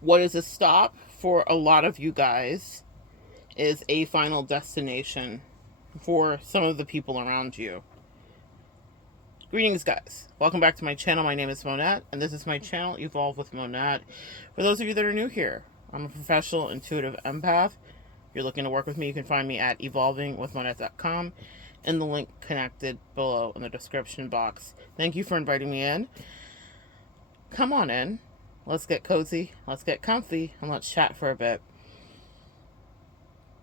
What is a stop for a lot of you guys is a final destination for some of the people around you. Greetings, guys. Welcome back to my channel. My name is Monette, and this is my channel, Evolve with Monette. For those of you that are new here, I'm a professional intuitive empath. If you're looking to work with me, you can find me at evolvingwithmonette.com in the link connected below in the description box. Thank you for inviting me in. Come on in. Let's get cozy, let's get comfy, and let's chat for a bit.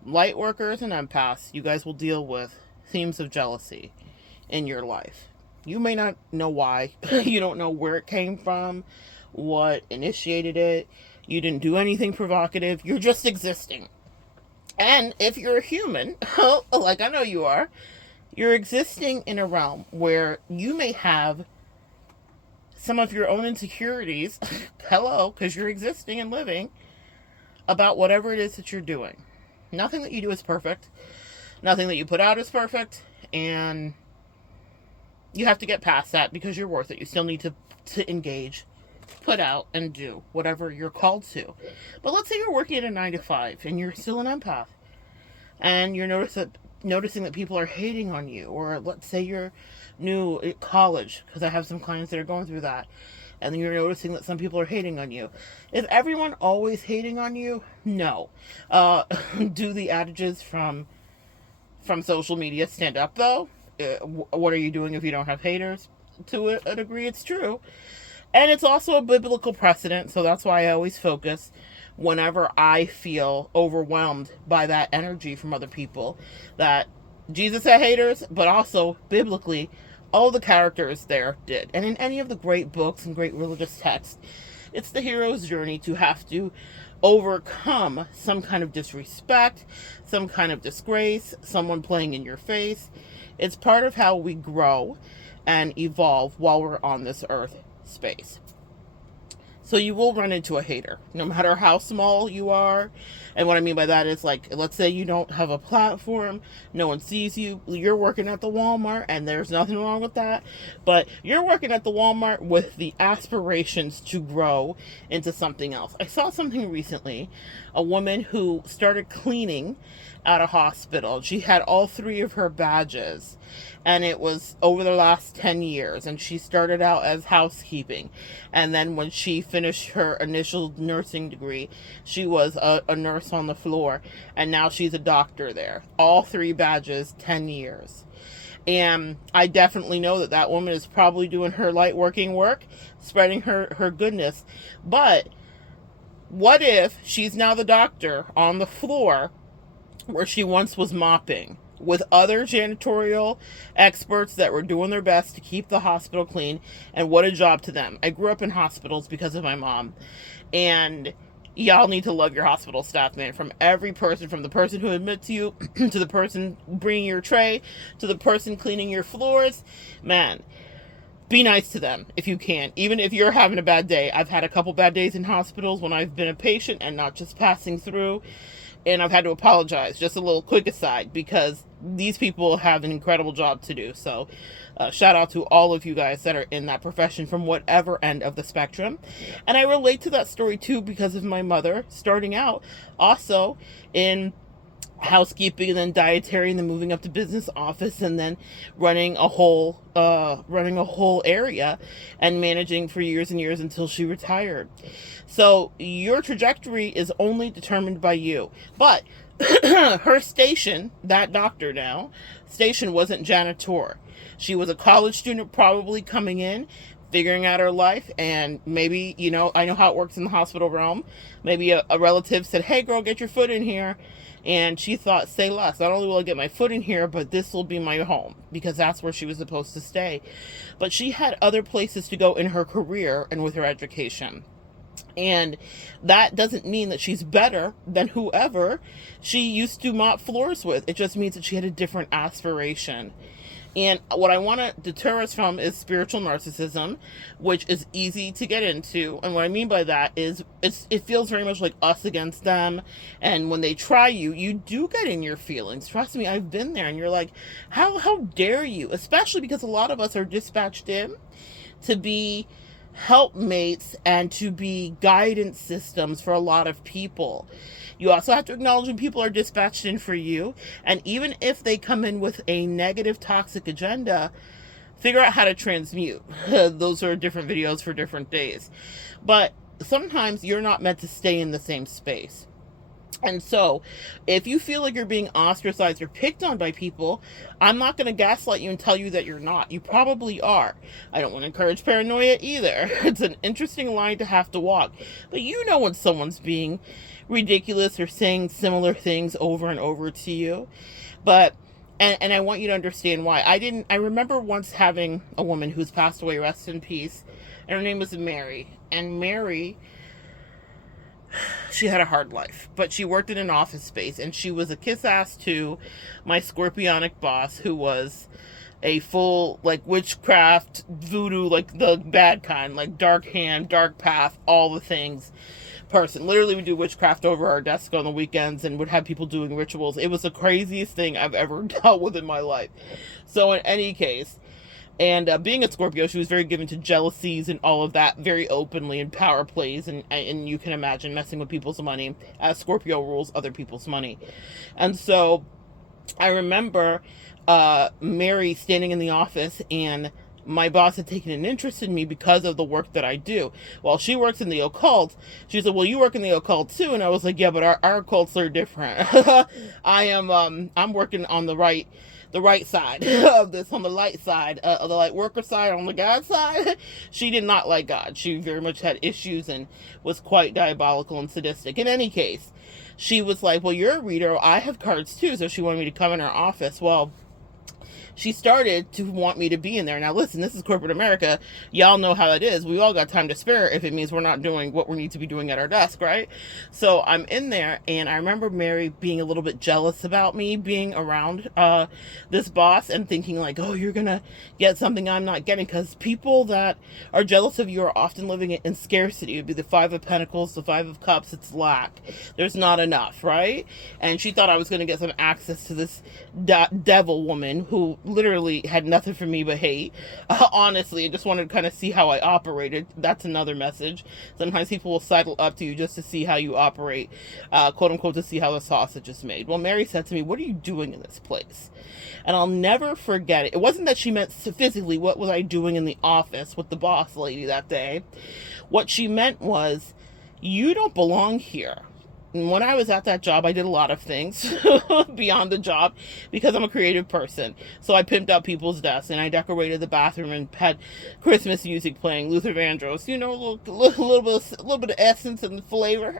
Light workers and empaths, you guys will deal with themes of jealousy in your life. You may not know why. You don't know where it came from, what initiated it. You didn't do anything provocative. You're just existing. And if you're a human, like I know you are, you're existing in a realm where you may have some of your own insecurities, because you're existing and living, about whatever it is that you're doing. Nothing that you do is perfect. Nothing that you put out is perfect. And you have to get past that because you're worth it. You still need to engage, put out, and do whatever you're called to. But let's say you're working at a 9 to 5 and you're still an empath. And you're noticing that people are hating on you. Or let's say you're new at college, because I have some clients that are going through that, and then you're noticing that some people are hating on you. Is everyone always hating on you? No. Do the adages from social media stand up, though? What are you doing if you don't have haters? To a degree, it's true. And it's also a biblical precedent, so that's why I always focus whenever I feel overwhelmed by that energy from other people, that Jesus had haters, but also biblically, all the characters there did. And in any of the great books and great religious texts, it's the hero's journey to have to overcome some kind of disrespect, some kind of disgrace, someone playing in your face. It's part of how we grow and evolve while we're on this earth space. So you will run into a hater, no matter how small you are. And what I mean by that is, like, let's say you don't have a platform, no one sees you, you're working at the Walmart, and there's nothing wrong with that, but you're working at the Walmart with the aspirations to grow into something else. I saw something recently, a woman who started cleaning at a hospital. She had all 3 of her badges, and it was over the last 10 years, and she started out as housekeeping, and then when she finished her initial nursing degree, she was a nurse on the floor, and now she's a doctor there. All 3 badges, 10 years. And I definitely know that that woman is probably doing her light working work, spreading her goodness. But what if she's now the doctor on the floor where she once was mopping, with other janitorial experts that were doing their best to keep the hospital clean? And what a job to them. I grew up in hospitals because of my mom, and y'all need to love your hospital staff, man. From every person, from the person who admits you to the person bringing your tray to the person cleaning your floors, man, be nice to them if you can, even if you're having a bad day. I've had a couple bad days in hospitals when I've been a patient and not just passing through, and I've had to apologize. Just a little quick aside, because these people have an incredible job to do. So shout out to all of you guys that are in that profession from whatever end of the spectrum. And I relate to that story too because of my mother starting out also in housekeeping, and then dietary, and then moving up to business office, and then running a whole area and managing for years and years until she retired. So your trajectory is only determined by you. But her station, that doctor now, station wasn't janitor. She was a college student, probably coming in, figuring out her life, and maybe, I know how it works in the hospital realm. Maybe a relative said, "Hey girl, get your foot in here." And she thought, say less. Not only will I get my foot in here, but this will be my home, because that's where she was supposed to stay. But she had other places to go in her career and with her education. And that doesn't mean that she's better than whoever she used to mop floors with. It just means that she had a different aspiration. And what I want to deter us from is spiritual narcissism, which is easy to get into. And what I mean by that is it feels very much like us against them. And when they try you, you do get in your feelings. Trust me, I've been there. And you're like, how dare you? Especially because a lot of us are dispatched in to be helpmates and to be guidance systems for a lot of people. You also have to acknowledge when people are dispatched in for you, and even if they come in with a negative, toxic agenda, figure out how to transmute. Those are different videos for different days. But sometimes you're not meant to stay in the same space. And so, if you feel like you're being ostracized or picked on by people, I'm not going to gaslight you and tell you that you're not. You probably are. I don't want to encourage paranoia either. It's an interesting line to have to walk. But you know when someone's being ridiculous or saying similar things over and over to you. But and I want you to understand why. I remember once having a woman who's passed away, rest in peace, and her name was Mary. And Mary, she had a hard life, but she worked in an office space, and she was a kiss ass to my scorpionic boss, who was a full, like, witchcraft, voodoo, like the bad kind, like dark hand, dark path, all the things person. Literally would do witchcraft over our desk on the weekends and would have people doing rituals. It was the craziest thing I've ever dealt with in my life. So in any case, and being a Scorpio, she was very given to jealousies and all of that, very openly, and power plays, and you can imagine messing with people's money, as Scorpio rules other people's money. And so I remember Mary standing in the office, and my boss had taken an interest in me because of the work that I do. Well, she works in the occult. She said, well, you work in the occult too. And I was like, yeah, but our occults are different. I'm working on the right side of this, on the light side, of the light worker side, on the God side. She did not like God. She very much had issues and was quite diabolical and sadistic. In any case, she was like, well, you're a reader. I have cards too. So she wanted me to come in her office. Well, she started to want me to be in there. Now, listen, this is corporate America. Y'all know how it is. We all got time to spare if it means we're not doing what we need to be doing at our desk, right? So I'm in there, and I remember Mary being a little bit jealous about me being around this boss and thinking like, oh, you're going to get something I'm not getting, because people that are jealous of you are often living in scarcity. It would be the Five of Pentacles, the Five of Cups. It's lack. There's not enough, right? And she thought I was going to get some access to this devil woman who literally had nothing for me but hate. Honestly, I just wanted to kind of see how I operated. That's another message. Sometimes people will sidle up to you just to see how you operate, quote unquote, to see how the sausage is made. Well, Mary said to me, what are you doing in this place? And I'll never forget it. It wasn't that she meant physically, what was I doing in the office with the boss lady that day. What she meant was, you don't belong here. And when I was at that job, I did a lot of things beyond the job because I'm a creative person. So I pimped out people's desks, and I decorated the bathroom and had Christmas music playing, Luther Vandross, you know, a little bit of essence and flavor.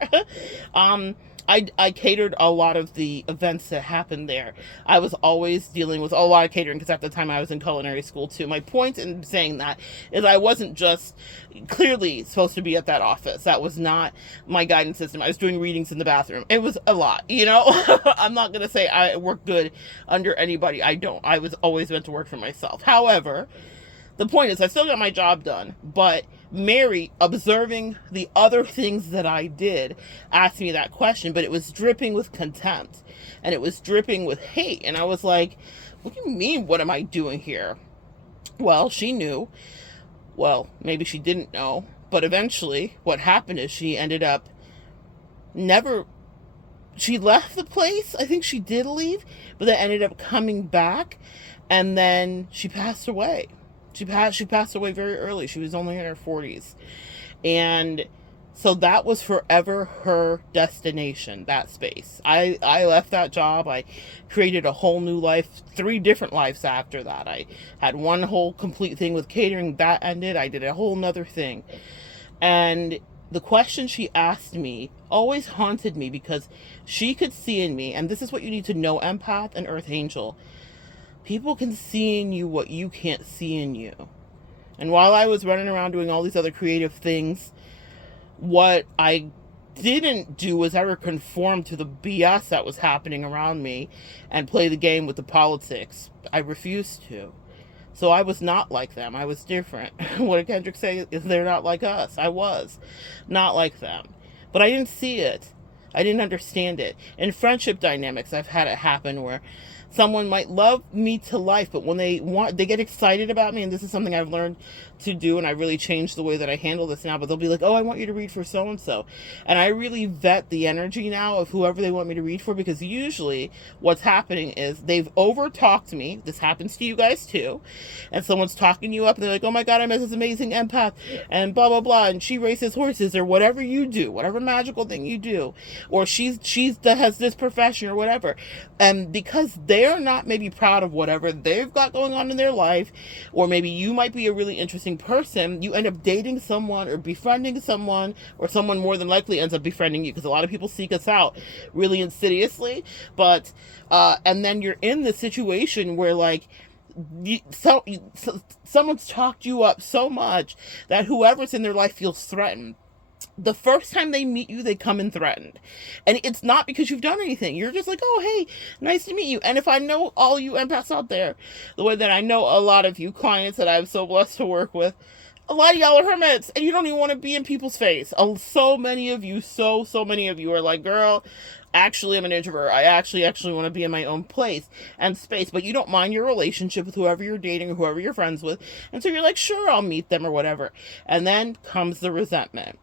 I catered a lot of the events that happened there. I was always dealing with a lot of catering because at the time I was in culinary school too. My point in saying that is I wasn't just clearly supposed to be at that office. That was not my guidance system. I was doing readings in the bathroom. It was a lot, you know. I'm not going to say I work good under anybody. I don't. I was always meant to work for myself. However, the point is I still got my job done, but Mary, observing the other things that I did, asked me that question, but it was dripping with contempt and it was dripping with hate. And I was like, what do you mean? What am I doing here? Well, she knew. Well, maybe she didn't know, but eventually what happened is she ended up she left the place. I think she did leave, but then ended up coming back, and then she passed away. She passed away very early. She was only in her 40s. And so that was forever her destination, that space. I left that job. I created a whole new life, 3 different lives after that. I had one whole complete thing with catering. That ended. I did a whole nother thing. And the question she asked me always haunted me because she could see in me, and this is what you need to know, empath and earth angel. People can see in you what you can't see in you. And while I was running around doing all these other creative things, what I didn't do was ever conform to the BS that was happening around me and play the game with the politics. I refused to. So I was not like them. I was different. What did Kendrick say? Is they're not like us. I was not like them. But I didn't see it. I didn't understand it. In friendship dynamics, I've had it happen where Someone might love me to life, but when they get excited about me, and this is something I've learned to do, and I really changed the way that I handle this now, but they'll be like, oh, I want you to read for so-and-so. And I really vet the energy now of whoever they want me to read for, because usually what's happening is they've over-talked me. This happens to you guys too. And someone's talking you up, and they're like, oh my God, I met this amazing empath, and blah, blah, blah, and she races horses, or whatever you do, whatever magical thing you do, or she's that has this profession or whatever. And because they're not maybe proud of whatever they've got going on in their life, or maybe you might be a really interesting person, you end up dating someone or befriending someone, or someone more than likely ends up befriending you, because a lot of people seek us out really insidiously. But and then you're in this situation where like someone's talked you up so much that whoever's in their life feels threatened. The first time they meet you, they come in threatened. And it's not because you've done anything. You're just like, oh, hey, nice to meet you. And if I know all you empaths out there, the way that I know a lot of you clients that I'm so blessed to work with, a lot of y'all are hermits, and you don't even want to be in people's face. So many of you are like, girl, actually, I'm an introvert. I actually want to be in my own place and space. But you don't mind your relationship with whoever you're dating or whoever you're friends with. And so you're like, sure, I'll meet them or whatever. And then comes the resentment.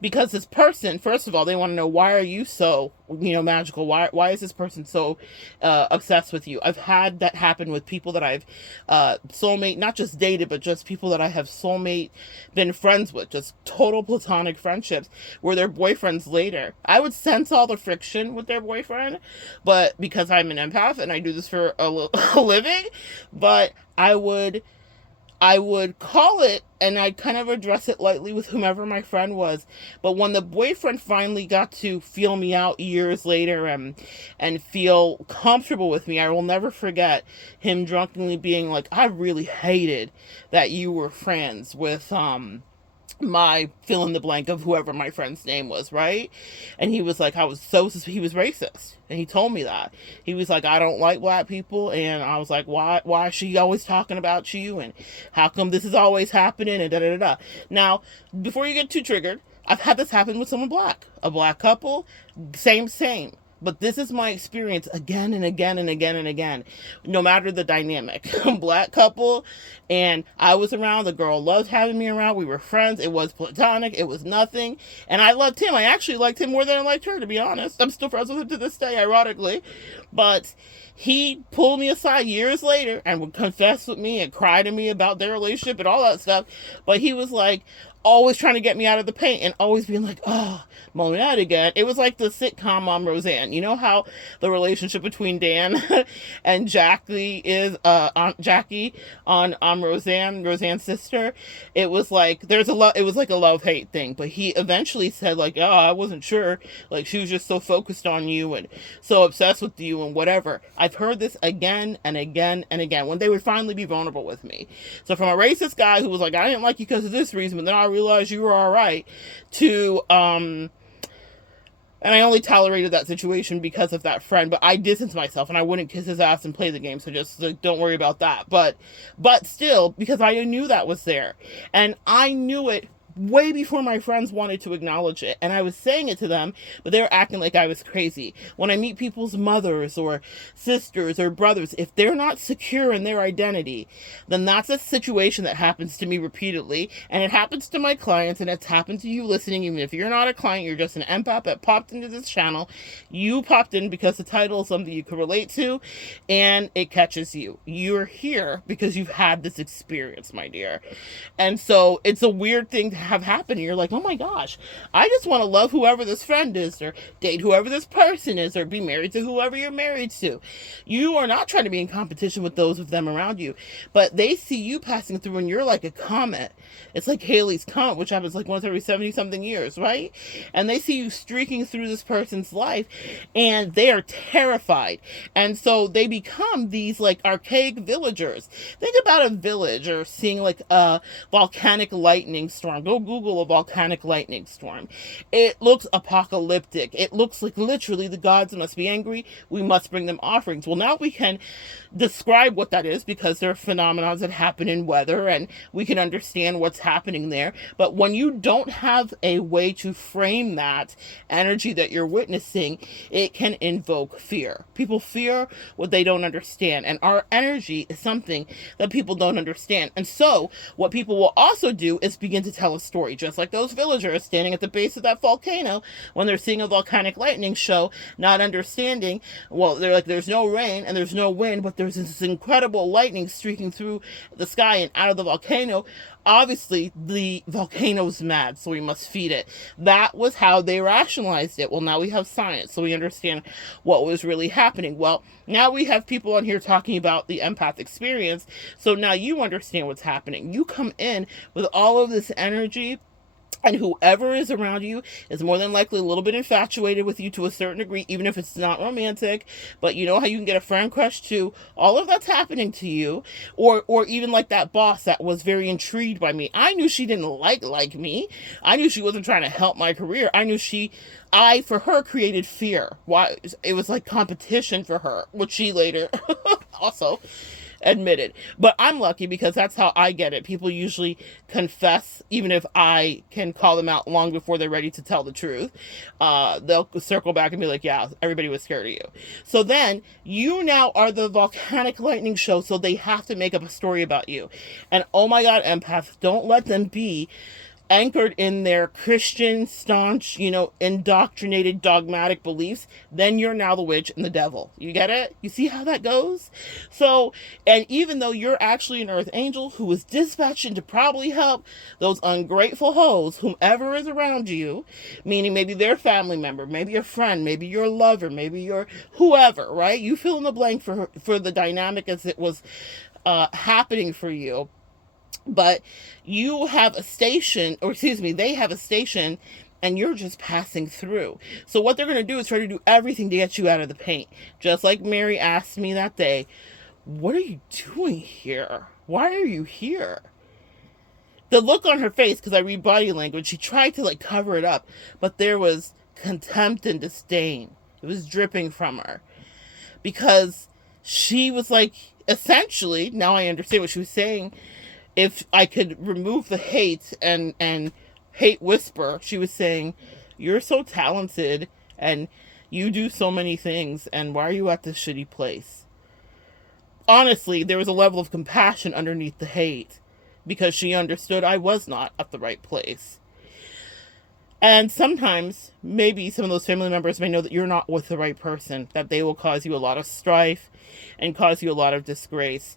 Because this person, first of all, they want to know, why are you so, magical? Why is this person so obsessed with you? I've had that happen with people that I've soulmate, not just dated, but just people that I have soulmate been friends with, just total platonic friendships, where their boyfriends later. I would sense all the friction with their boyfriend, but because I'm an empath and I do this for a living, but I would call it, and I'd kind of address it lightly with whomever my friend was. But when the boyfriend finally got to feel me out years later and feel comfortable with me, I will never forget him drunkenly being like, I really hated that you were friends with my fill in the blank of whoever my friend's name was, right? And he was like, he was racist, and he told me that. He was like, I don't like black people. And I was like, why is she always talking about you, and how come this is always happening, and da. Now, before you get too triggered, I've had this happen with someone black, a black couple, same. But this is my experience again and again and again and again, no matter the dynamic. Black couple, and I was around. The girl loved having me around. We were friends. It was platonic. It was nothing. And I loved him. I actually liked him more than I liked her, to be honest. I'm still friends with him to this day, ironically. But he pulled me aside years later and would confess with me and cry to me about their relationship and all that stuff. But he was like, always trying to get me out of the paint, and always being like, oh, Monette again. It was like the sitcom Roseanne. You know how the relationship between Dan and Jackie is, Jackie on Roseanne's sister? It was like, it was like a love-hate thing, but he eventually said like, oh, I wasn't sure. Like, she was just so focused on you and so obsessed with you and whatever. I've heard this again and again and again when they would finally be vulnerable with me. So from a racist guy who was like, I didn't like you because of this reason, but then I realized you were all right, to and I only tolerated that situation because of that friend, but I distanced myself, and I wouldn't kiss his ass and play the game, so just don't worry about that. But still, because I knew that was there, and I knew it way before my friends wanted to acknowledge it, and I was saying it to them, but they were acting like I was crazy. When I meet people's mothers or sisters or brothers, if they're not secure in their identity, then that's a situation that happens to me repeatedly, and it happens to my clients, and it's happened to you listening. Even if you're not a client, you're just an empath that popped into this channel. You popped in because the title is something you can relate to, and it catches you. You're here because you've had this experience, my dear. And so it's a weird thing to have happen, and you're like, oh my gosh, I just want to love whoever this friend is, or date whoever this person is, or be married to whoever you're married to. You are not trying to be in competition with those of them around you, but they see you passing through, and you're like a comet. It's like Halley's Comet, which happens like once every 70 something years, right? And they see you streaking through this person's life, and they are terrified, and so they become these like archaic villagers. Think about a village, or seeing like a volcanic lightning storm. Go Go Google a volcanic lightning storm. It looks apocalyptic. It looks like literally the gods must be angry. We must bring them offerings. Well, now we can describe what that is because there are phenomena that happen in weather and we can understand what's happening there. But when you don't have a way to frame that energy that you're witnessing, it can invoke fear. People fear what they don't understand. And our energy is something that people don't understand. And so what people will also do is begin to tell a story, just like those villagers standing at the base of that volcano when they're seeing a volcanic lightning show, not understanding. Well, they're like, there's no rain and there's no wind, but there's this incredible lightning streaking through the sky and out of the volcano. Obviously, the volcano's mad, so we must feed it. That was how they rationalized it. Well, now we have science, so we understand what was really happening. Well, now we have people on here talking about the empath experience, so now you understand what's happening. You come in with all of this energy, and whoever is around you is more than likely a little bit infatuated with you to a certain degree, even if it's not romantic. But you know how you can get a friend crush too. All of that's happening to you. Or even like that boss that was very intrigued by me. I knew she didn't like me. I knew she wasn't trying to help my career. I knew I, for her, created fear. Why? It was like competition for her, which she later also admitted. But I'm lucky because that's how I get it. People usually confess, even if I can call them out long before they're ready to tell the truth. They'll circle back and be like, yeah, everybody was scared of you. So then you now are the volcanic lightning show, so they have to make up a story about you. And oh my God, empaths, don't let them be anchored in their Christian, staunch, indoctrinated, dogmatic beliefs. Then you're now the witch and the devil. You get it? You see how that goes? So, and even though you're actually an earth angel who was dispatched in to probably help those ungrateful hoes, whomever is around you, meaning maybe their family member, maybe a friend, maybe your lover, maybe your whoever, right? You fill in the blank for the dynamic as it was happening for you. But you have a station, or excuse me, they have a station, and you're just passing through. So what they're going to do is try to do everything to get you out of the paint. Just like Mary asked me that day, what are you doing here? Why are you here? The look on her face, because I read body language, she tried to cover it up, but there was contempt and disdain. It was dripping from her. Because she was essentially, now I understand what she was saying, if I could remove the hate and hate whisper, she was saying, you're so talented and you do so many things, and why are you at this shitty place? Honestly, there was a level of compassion underneath the hate because she understood I was not at the right place. And sometimes, maybe some of those family members may know that you're not with the right person, that they will cause you a lot of strife and cause you a lot of disgrace.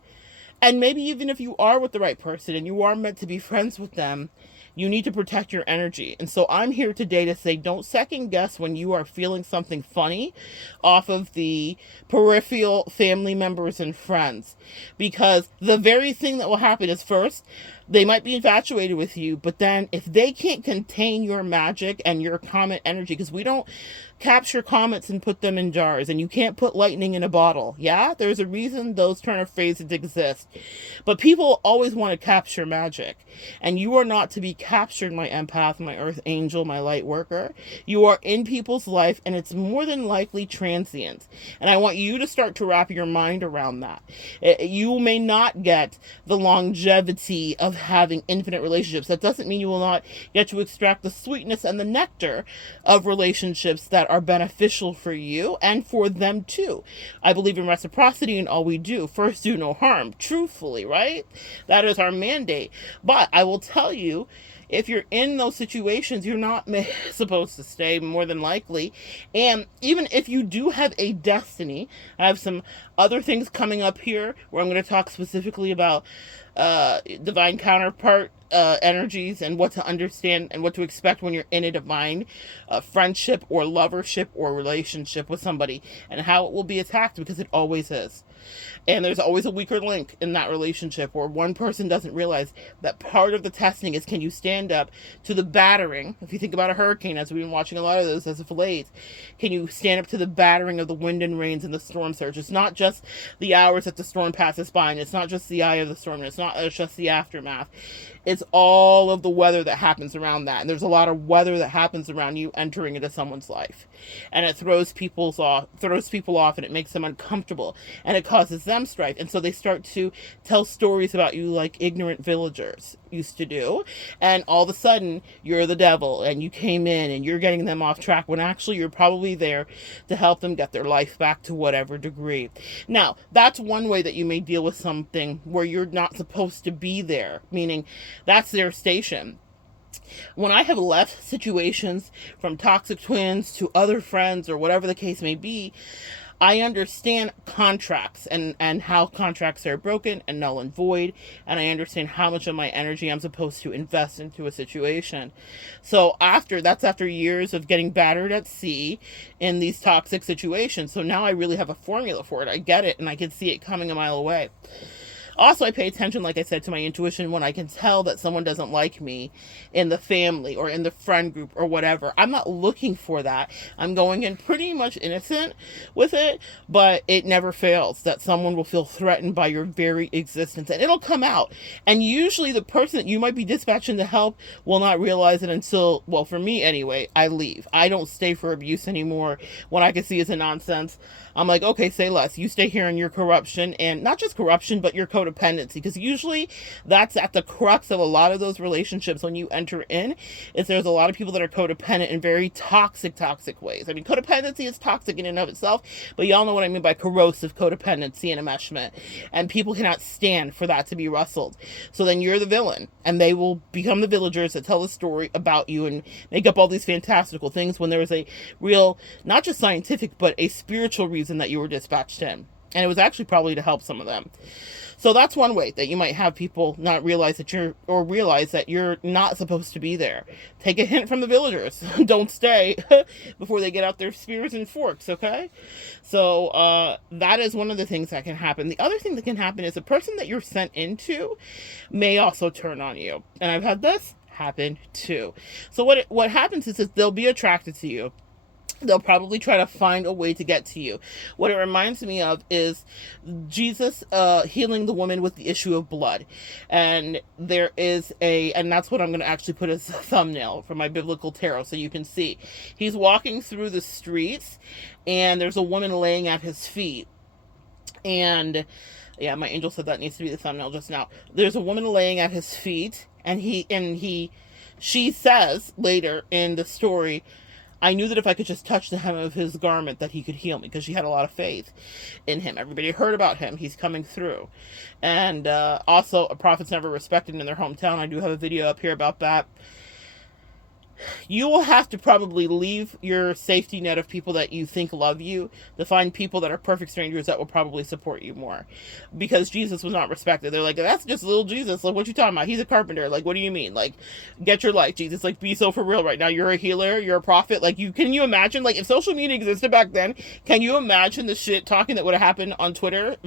And maybe even if you are with the right person and you are meant to be friends with them, you need to protect your energy. And so I'm here today to say, don't second guess when you are feeling something funny off of the peripheral family members and friends. Because the very thing that will happen is, first, they might be infatuated with you, but then if they can't contain your magic and your comment energy, because we don't capture comments and put them in jars, and you can't put lightning in a bottle. Yeah, there's a reason those turn of phrases exist. But people always want to capture magic, and you are not to be captured, my empath, my earth angel, my light worker. You are in people's life, and it's more than likely transient. And I want you to start to wrap your mind around that. You may not get the longevity of having infinite relationships. That doesn't mean you will not get to extract the sweetness and the nectar of relationships that are beneficial for you and for them too. I believe in reciprocity in all we do. First, do no harm. Truthfully, right? That is our mandate. But I will tell you, if you're in those situations, you're not supposed to stay, more than likely. And even if you do have a destiny, I have some other things coming up here where I'm going to talk specifically about divine counterpart energies and what to understand and what to expect when you're in a divine friendship or lovership or relationship with somebody, and how it will be attacked, because it always is. And there's always a weaker link in that relationship where one person doesn't realize that part of the testing is, can you stand up to the battering? If you think about a hurricane, as we've been watching a lot of those as of late, can you stand up to the battering of the wind and rains and the storm surge? It's not just the hours that the storm passes by, and it's not just the eye of the storm, and it's not not just the aftermath. It's all of the weather that happens around that. And there's a lot of weather that happens around you entering into someone's life. And it throws people off, and it makes them uncomfortable, and it causes them strife. And so they start to tell stories about you like ignorant villagers used to do. And all of a sudden you're the devil, and you came in and you're getting them off track, when actually you're probably there to help them get their life back to whatever degree. Now, that's one way that you may deal with something where you're not supposed to be there, meaning that's their station. When I have left situations, from toxic twins to other friends or whatever the case may be, I understand contracts and how contracts are broken and null and void, and I understand how much of my energy I'm supposed to invest into a situation. So after years of getting battered at sea in these toxic situations, so now I really have a formula for it. I get it, and I can see it coming a mile away. Also, I pay attention, like I said, to my intuition when I can tell that someone doesn't like me in the family or in the friend group or whatever. I'm not looking for that. I'm going in pretty much innocent with it, but it never fails that someone will feel threatened by your very existence, and it'll come out. And usually the person that you might be dispatching to help will not realize it until, well, for me anyway, I leave. I don't stay for abuse anymore when I can see it's a nonsense. I'm like, okay, say less. You stay here in your corruption, and not just corruption, but your codependency, because usually that's at the crux of a lot of those relationships when you enter in, is there's a lot of people that are codependent in very toxic ways. I mean, codependency is toxic in and of itself, but y'all know what I mean by corrosive codependency and enmeshment, and people cannot stand for that to be rustled. So then you're the villain, and they will become the villagers that tell a story about you and make up all these fantastical things when there was a real, not just scientific, but a spiritual reason that you were dispatched in. And it was actually probably to help some of them. So that's one way that you might have people not realize that you're not supposed to be there. Take a hint from the villagers. Don't stay before they get out their spears and forks, okay? So that is one of the things that can happen. The other thing that can happen is the person that you're sent into may also turn on you. And I've had this happen too. So what happens is that they'll be attracted to you. They'll probably try to find a way to get to you. What it reminds me of is Jesus healing the woman with the issue of blood. And and that's what I'm going to actually put as a thumbnail for my biblical tarot so you can see. He's walking through the streets, and there's a woman laying at his feet. And yeah, my angel said that needs to be the thumbnail just now. There's a woman laying at his feet, and she says later in the story, I knew that if I could just touch the hem of his garment that he could heal me, because she had a lot of faith in him. Everybody heard about him. He's coming through. And also, a prophet's never respected in their hometown. I do have a video up here about that. You will have to probably leave your safety net of people that you think love you to find people that are perfect strangers that will probably support you more, because Jesus was not respected. They're like, that's just little Jesus. Like, what you talking about? He's a carpenter. Like, what do you mean? Like, get your life, Jesus. Like, be so for real right now. You're a healer. You're a prophet. Like, can you imagine? Like, if social media existed back then, can you imagine the shit talking that would have happened on Twitter,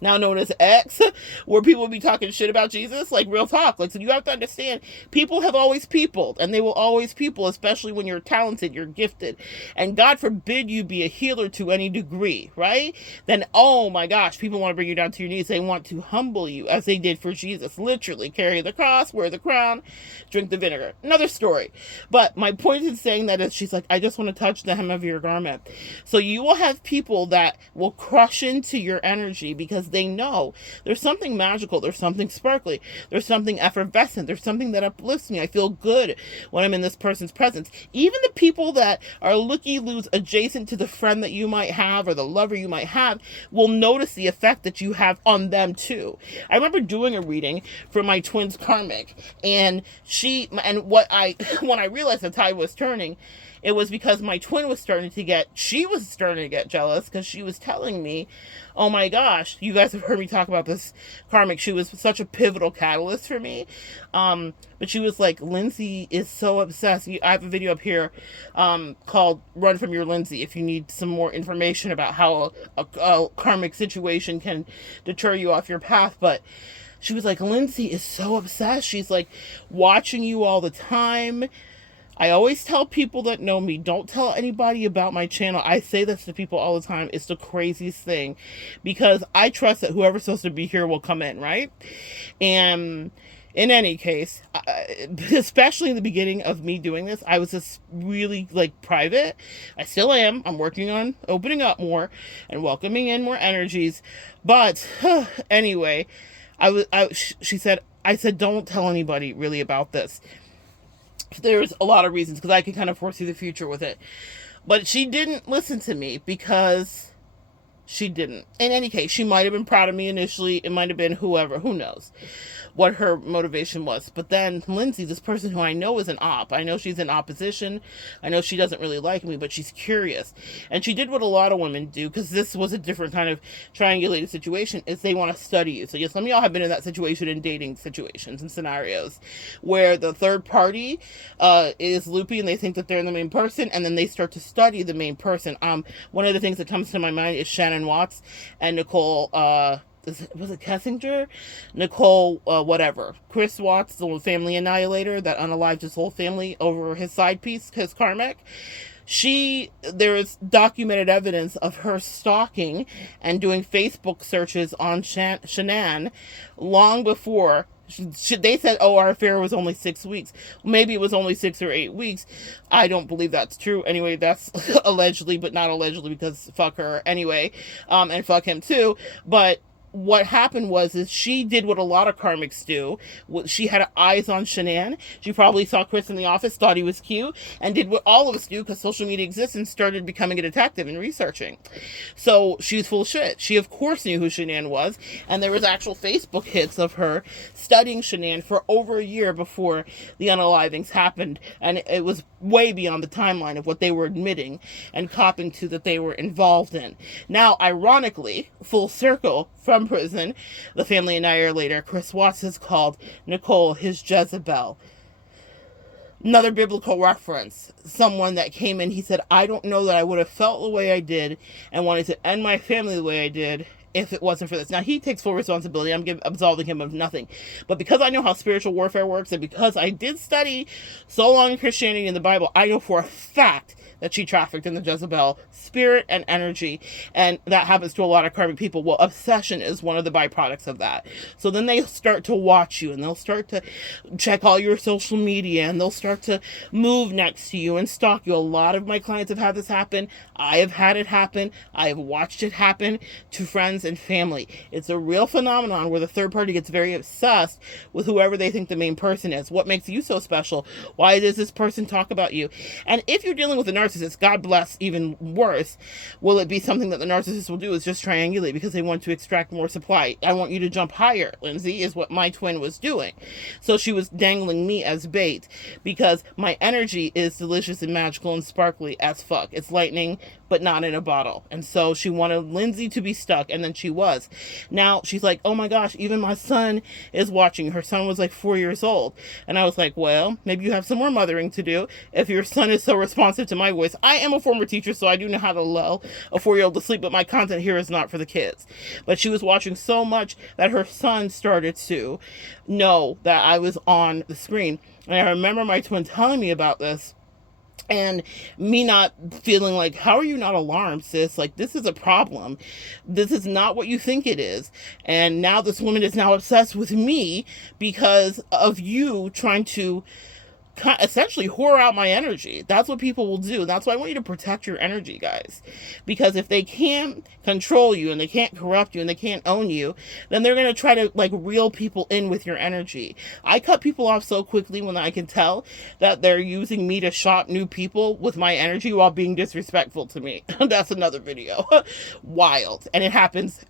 now known as X, where people would be talking shit about Jesus? Like, real talk. Like, so you have to understand, people have always peopled, and they will always people, especially when you're talented, you're gifted, and God forbid you be a healer to any degree, right? Then, oh my gosh, people want to bring you down to your knees. They want to humble you, as they did for Jesus. Literally, carry the cross, wear the crown, drink the vinegar. Another story. But my point in saying that is, she's like, I just want to touch the hem of your garment. So you will have people that will crush into your energy because they know there's something magical, there's something sparkly, there's something effervescent, there's something that uplifts me. I feel good when I'm in this person's presence. Even the people that are looky-loos adjacent to the friend that you might have or the lover you might have will notice the effect that you have on them too. I remember doing a reading for my twin's karmic, and when I realized the tide was turning, it was because my twin was starting to get jealous, because she was telling me, oh my gosh, you guys have heard me talk about this karmic. She was such a pivotal catalyst for me. But she was like, Lindsay is so obsessed. I have a video up here called Run From Your Lindsay, if you need some more information about how a karmic situation can deter you off your path. But she was like, Lindsay is so obsessed. She's like watching you all the time. I always tell people that know me, don't tell anybody about my channel. I say this to people all the time. It's the craziest thing because I trust that whoever's supposed to be here will come in, right? And in any case, especially in the beginning of me doing this, I was just really like private. I still am. I'm working on opening up more and welcoming in more energies. But anyway, she said, I said, don't tell anybody really about this. There's a lot of reasons because I can kind of foresee the future with it. But she didn't listen to me because she didn't. In any case, she might have been proud of me initially. It might have been whoever, who knows what her motivation was. But then Lindsay, this person who I know is an op, I know she's in opposition, I know she doesn't really like me, but she's curious. And she did what a lot of women do, because this was a different kind of triangulated situation, is they want to study you. So yes, some of y'all have been in that situation in dating situations and scenarios where the third party is loopy and they think that they're the main person, and then they start to study the main person. One of the things that comes to my mind is Shannon Watts and Nicole was it Kessinger? Nicole, whatever. Chris Watts, the family annihilator that unalived his whole family over his side piece, his karmic. There is documented evidence of her stalking and doing Facebook searches on Shanann long before. They said, oh, our affair was only 6 weeks. Maybe it was only 6 or 8 weeks. I don't believe that's true. Anyway, that's allegedly, but not allegedly because fuck her anyway. And fuck him too. But what happened is she did what a lot of karmics do. She had eyes on Shanann. She probably saw Chris in the office, thought he was cute, and did what all of us do because social media exists, and started becoming a detective and researching. So she was full of shit. She, of course, knew who Shanann was, and there was actual Facebook hits of her studying Shanann for over a year before the unalivings happened, and it was way beyond the timeline of what they were admitting and copping to that they were involved in. Now, ironically, full circle, from prison, the family annihilator Chris Watts has called Nicole his Jezebel. Another biblical reference. Someone that came in, he said, I don't know that I would have felt the way I did and wanted to end my family the way I did if it wasn't for this. Now, he takes full responsibility. I'm absolving him of nothing. But because I know how spiritual warfare works, and because I did study so long in Christianity and the Bible, I know for a fact that she trafficked in the Jezebel spirit and energy, and that happens to a lot of karmic people. Well, obsession is one of the byproducts of that. So then they start to watch you, and they'll start to check all your social media, and they'll start to move next to you and stalk you. A lot of my clients have had this happen. I have had it happen. I have watched it happen to friends and family. It's a real phenomenon where the third party gets very obsessed with whoever they think the main person is. What makes you so special? Why does this person talk about you? And if you're dealing with a narcissist, God bless, even worse, will it be something that the narcissist will do is just triangulate because they want to extract more supply? I want you to jump higher, Lindsay, is what my twin was doing. So she was dangling me as bait because my energy is delicious and magical and sparkly as fuck. It's lightning, but not in a bottle. And so she wanted Lindsay to be stuck, and then she was. Now she's like, oh my gosh, even my son is watching. Her son was like 4 years old. And I was like, well, maybe you have some more mothering to do if your son is so responsive to my voice. I am a former teacher, so I do know how to lull a 4-year-old to sleep, but my content here is not for the kids. But she was watching so much that her son started to know that I was on the screen. And I remember my twin telling me about this, and me not feeling like, how are you not alarmed, sis? Like, this is a problem. This is not what you think it is. And now this woman is now obsessed with me because of you trying to essentially whore out my energy. That's what people will do. That's why I want you to protect your energy, guys. Because if they can't control you and they can't corrupt you and they can't own you, then they're going to try to like reel people in with your energy. I cut people off so quickly when I can tell that they're using me to shop new people with my energy while being disrespectful to me. That's another video. Wild. And it happens,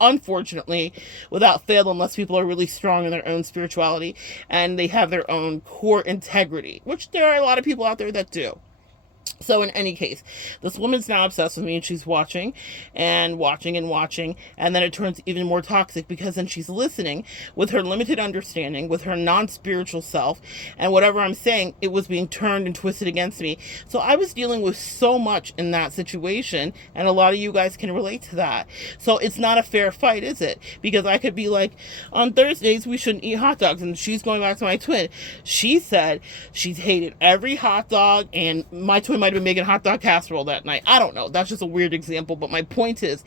unfortunately, without fail, unless people are really strong in their own spirituality and they have their own core integrity, which there are a lot of people out there that do. So in any case, this woman's now obsessed with me, and she's watching and watching and watching. And then it turns even more toxic, because then she's listening with her limited understanding, with her non-spiritual self, and whatever I'm saying, it was being turned and twisted against me. So I was dealing with so much in that situation, and a lot of you guys can relate to that. So it's not a fair fight, is it? Because I could be like, on Thursdays we shouldn't eat hot dogs, and she's going back to my twin. She said she's hated every hot dog, and my twin might have been making hot dog casserole that night. I don't know. That's just a weird example. But my point is,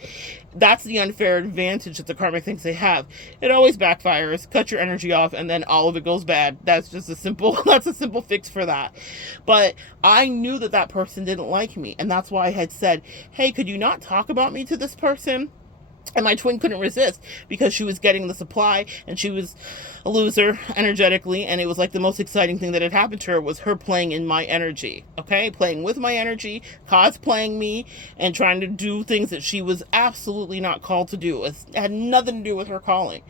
that's the unfair advantage that the karmic thinks they have. It always backfires. Cut your energy off, and then all of it goes bad. That's just that's a simple fix for that. But I knew that that person didn't like me. And that's why I had said, hey, could you not talk about me to this person? And my twin couldn't resist, because she was getting the supply, and she was a loser energetically, and it was like the most exciting thing that had happened to her was her playing in my energy, okay? Playing with my energy, cosplaying me, and trying to do things that she was absolutely not called to do. It had nothing to do with her calling.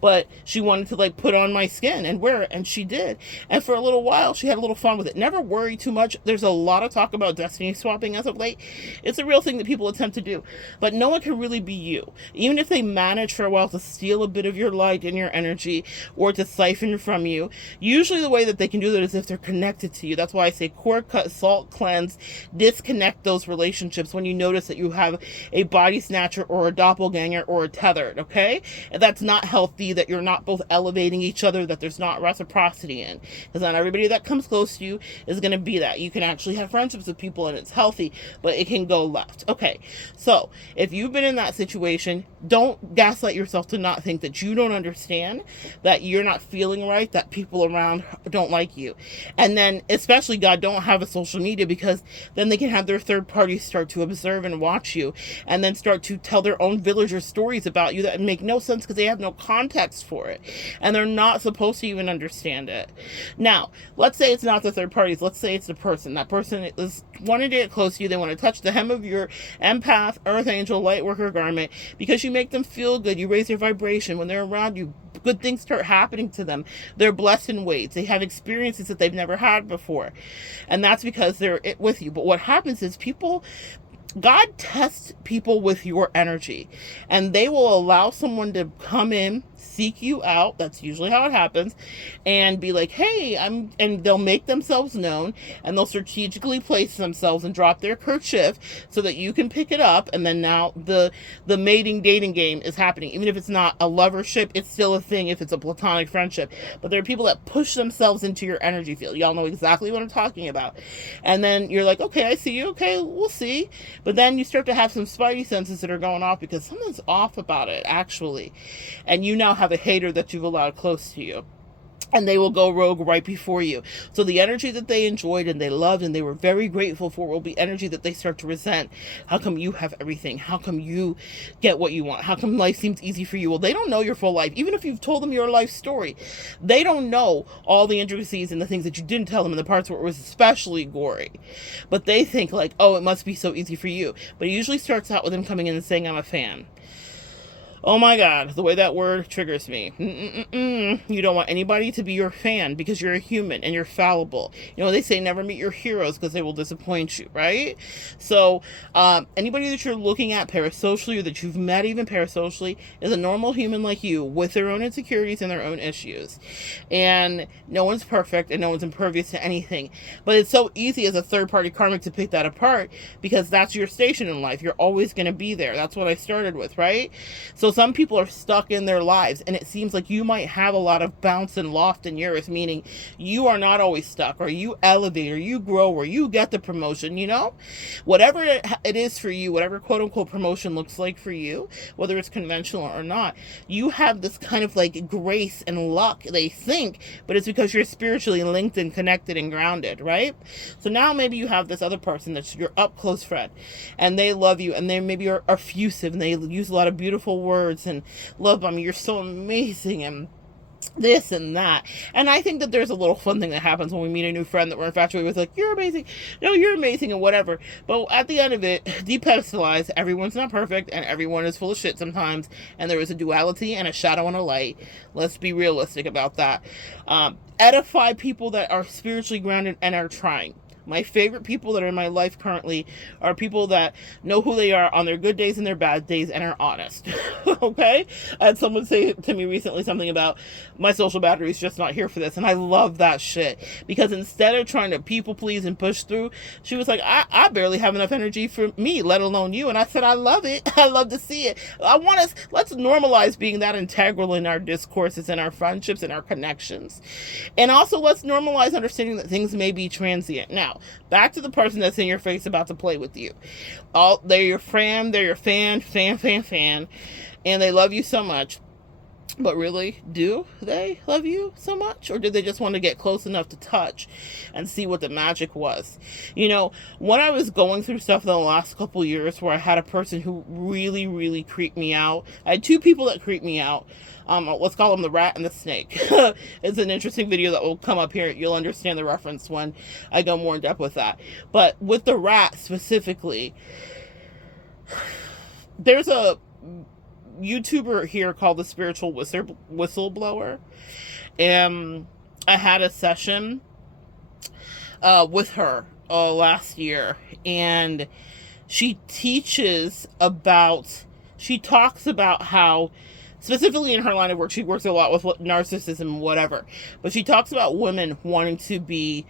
But she wanted to like put on my skin and wear it, and she did. And for a little while, she had a little fun with it. Never worry too much. There's a lot of talk about destiny swapping as of late. It's a real thing that people attempt to do. But no one can really be you. Even if they manage for a while to steal a bit of your light and your energy, or to siphon from you, usually the way that they can do that is if they're connected to you. That's why I say cord cut, salt cleanse, disconnect those relationships when you notice that you have a body snatcher or a doppelganger or a tethered, okay? And that's not healthy, that you're not both elevating each other, that there's not reciprocity in. Because not everybody that comes close to you is going to be that. You can actually have friendships with people and it's healthy, but it can go left. Okay, so if you've been in that situation, don't gaslight yourself to not think that you don't understand, that you're not feeling right, that people around don't like you. And then, especially, God, don't have a social media, because then they can have their third parties start to observe and watch you, and then start to tell their own villager stories about you that make no sense because they have no context for it, and they're not supposed to even understand it. Now, let's say it's not the third parties. Let's say it's the person. That person is wanting to get close to you. They want to touch the hem of your empath, earth angel, light worker garment, because you make them feel good. You raise their vibration. When they're around you, good things start happening to them. They're blessed in ways. They have experiences that they've never had before. And that's because they're with you. But what happens is God tests people with your energy, and they will allow someone to come in, seek you out. That's usually how it happens, and be like, hey, and they'll make themselves known, and they'll strategically place themselves and drop their kerchief so that you can pick it up. And then now the mating dating game is happening. Even if it's not a lovership, it's still a thing if it's a platonic friendship. But there are people that push themselves into your energy field. Y'all know exactly what I'm talking about. And then you're like, okay, I see you. Okay, we'll see. But then you start to have some spidey senses that are going off, because something's off about it, actually. And you now have a hater that you've allowed close to you. And they will go rogue right before you. So the energy that they enjoyed and they loved and they were very grateful for will be energy that they start to resent. How come you have everything? How come you get what you want? How come life seems easy for you? Well, they don't know your full life. Even if you've told them your life story, they don't know all the intricacies and the things that you didn't tell them, and the parts where it was especially gory. But they think like, oh, it must be so easy for you. But it usually starts out with them coming in and saying, I'm a fan. Oh my God, the way that word triggers me. You don't want anybody to be your fan, because you're a human and you're fallible. You know, they say never meet your heroes because they will disappoint you, right? So anybody that you're looking at parasocially, or that you've met even parasocially, is a normal human like you, with their own insecurities and their own issues. And no one's perfect and no one's impervious to anything. But it's so easy as a third-party karmic to pick that apart, because that's your station in life. You're always going to be there. That's what I started with, right? So some people are stuck in their lives, and it seems like you might have a lot of bounce and loft in yours, meaning you are not always stuck, or you elevate, or you grow, or you get the promotion, you know? Whatever it is for you, whatever quote-unquote promotion looks like for you, whether it's conventional or not, you have this kind of like grace and luck, they think, but it's because you're spiritually linked and connected and grounded, right? So now maybe you have this other person that's your up-close friend, and they love you, and they maybe are effusive, and they use a lot of beautiful words and love bomb. You're so amazing and this and that. And I think that there's a little fun thing that happens when we meet a new friend that we're infatuated with, like, you're amazing, no, you're amazing, and whatever. But at the end of it, depedestalize. Everyone's not perfect, and everyone is full of shit sometimes, and there is a duality and a shadow and a light. Let's be realistic about that. Edify people that are spiritually grounded and are trying. My favorite people that are in my life currently are people that know who they are on their good days and their bad days and are honest. Okay? I had someone say to me recently something about my social battery's just not here for this. And I love that shit. Because instead of trying to people please and push through, she was like, I barely have enough energy for me, let alone you. And I said, I love it. I love to see it. Let's normalize being that integral in our discourses and our friendships and our connections. And also let's normalize understanding that things may be transient. Now, back to the person that's in your face about to play with you. They're your friend, they're your fan, and they love you so much. But really, do they love you so much? Or did they just want to get close enough to touch and see what the magic was? You know, when I was going through stuff in the last couple years where I had a person who really, really creeped me out. I had two people that creeped me out. Let's call them the rat and the snake. It's an interesting video that will come up here. You'll understand the reference when I go more in depth with that. But with the rat specifically, there's a YouTuber here called the Spiritual Whistleblower. And I had a session with her last year. And she talks about how, specifically in her line of work, she works a lot with narcissism and whatever. But she talks about women wanting to be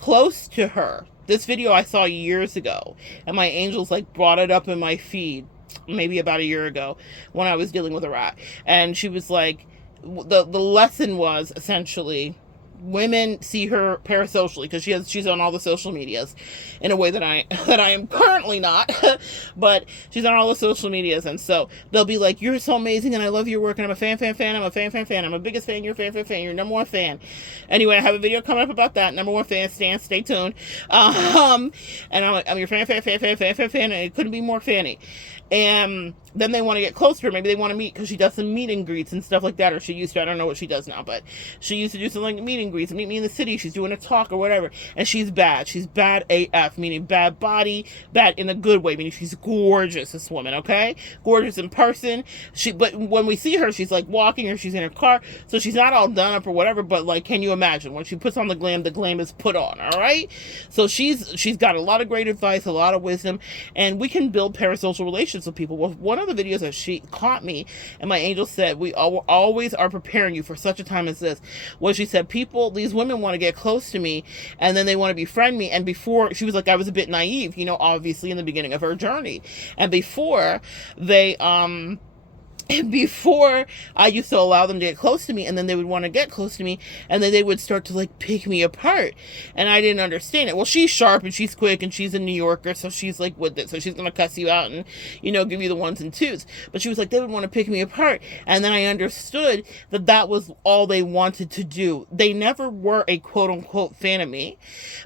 close to her. This video I saw years ago. And my angels brought it up in my feed maybe about a year ago when I was dealing with a rat. And she was like, the lesson was essentially, women see her parasocially because she's on all the social medias in a way that I am currently not, but she's on all the social medias, and so they'll be like, you're so amazing and I love your work and I'm a fan, I'm a fan, I'm a biggest fan, you're a fan, you're number one fan. Anyway, I have a video coming up about that, number one fan, stay tuned. And I'm your fan, and it couldn't be more fanny. And then they want to get closer. Maybe they want to meet because she does some meet and greets and stuff like that. Or she used to. I don't know what she does now. But she used to do something like meet and greets. Meet me in the city. She's doing a talk or whatever. And she's bad. She's bad AF. Meaning bad body. Bad in a good way. Meaning she's gorgeous, this woman. Okay? Gorgeous in person. But when we see her, she's walking or she's in her car. So she's not all done up or whatever. But can you imagine? When she puts on the glam is put on. All right? So she's got a lot of great advice. A lot of wisdom. And we can build parasocial relationships with people. Well, one of the videos that she caught me and my angel said, we always are preparing you for such a time as this, was she said, these women want to get close to me and then they want to befriend me. And before, she was like, I was a bit naive, obviously in the beginning of her journey. And before I used to allow them to get close to me, and then they would want to get close to me, and then they would start to pick me apart, and I didn't understand it. Well, she's sharp and she's quick and she's a New Yorker, so she's with it, so she's gonna cuss you out and give you the ones and twos. But she was like, they would want to pick me apart, and then I understood that was all they wanted to do. They never were a quote unquote fan of me.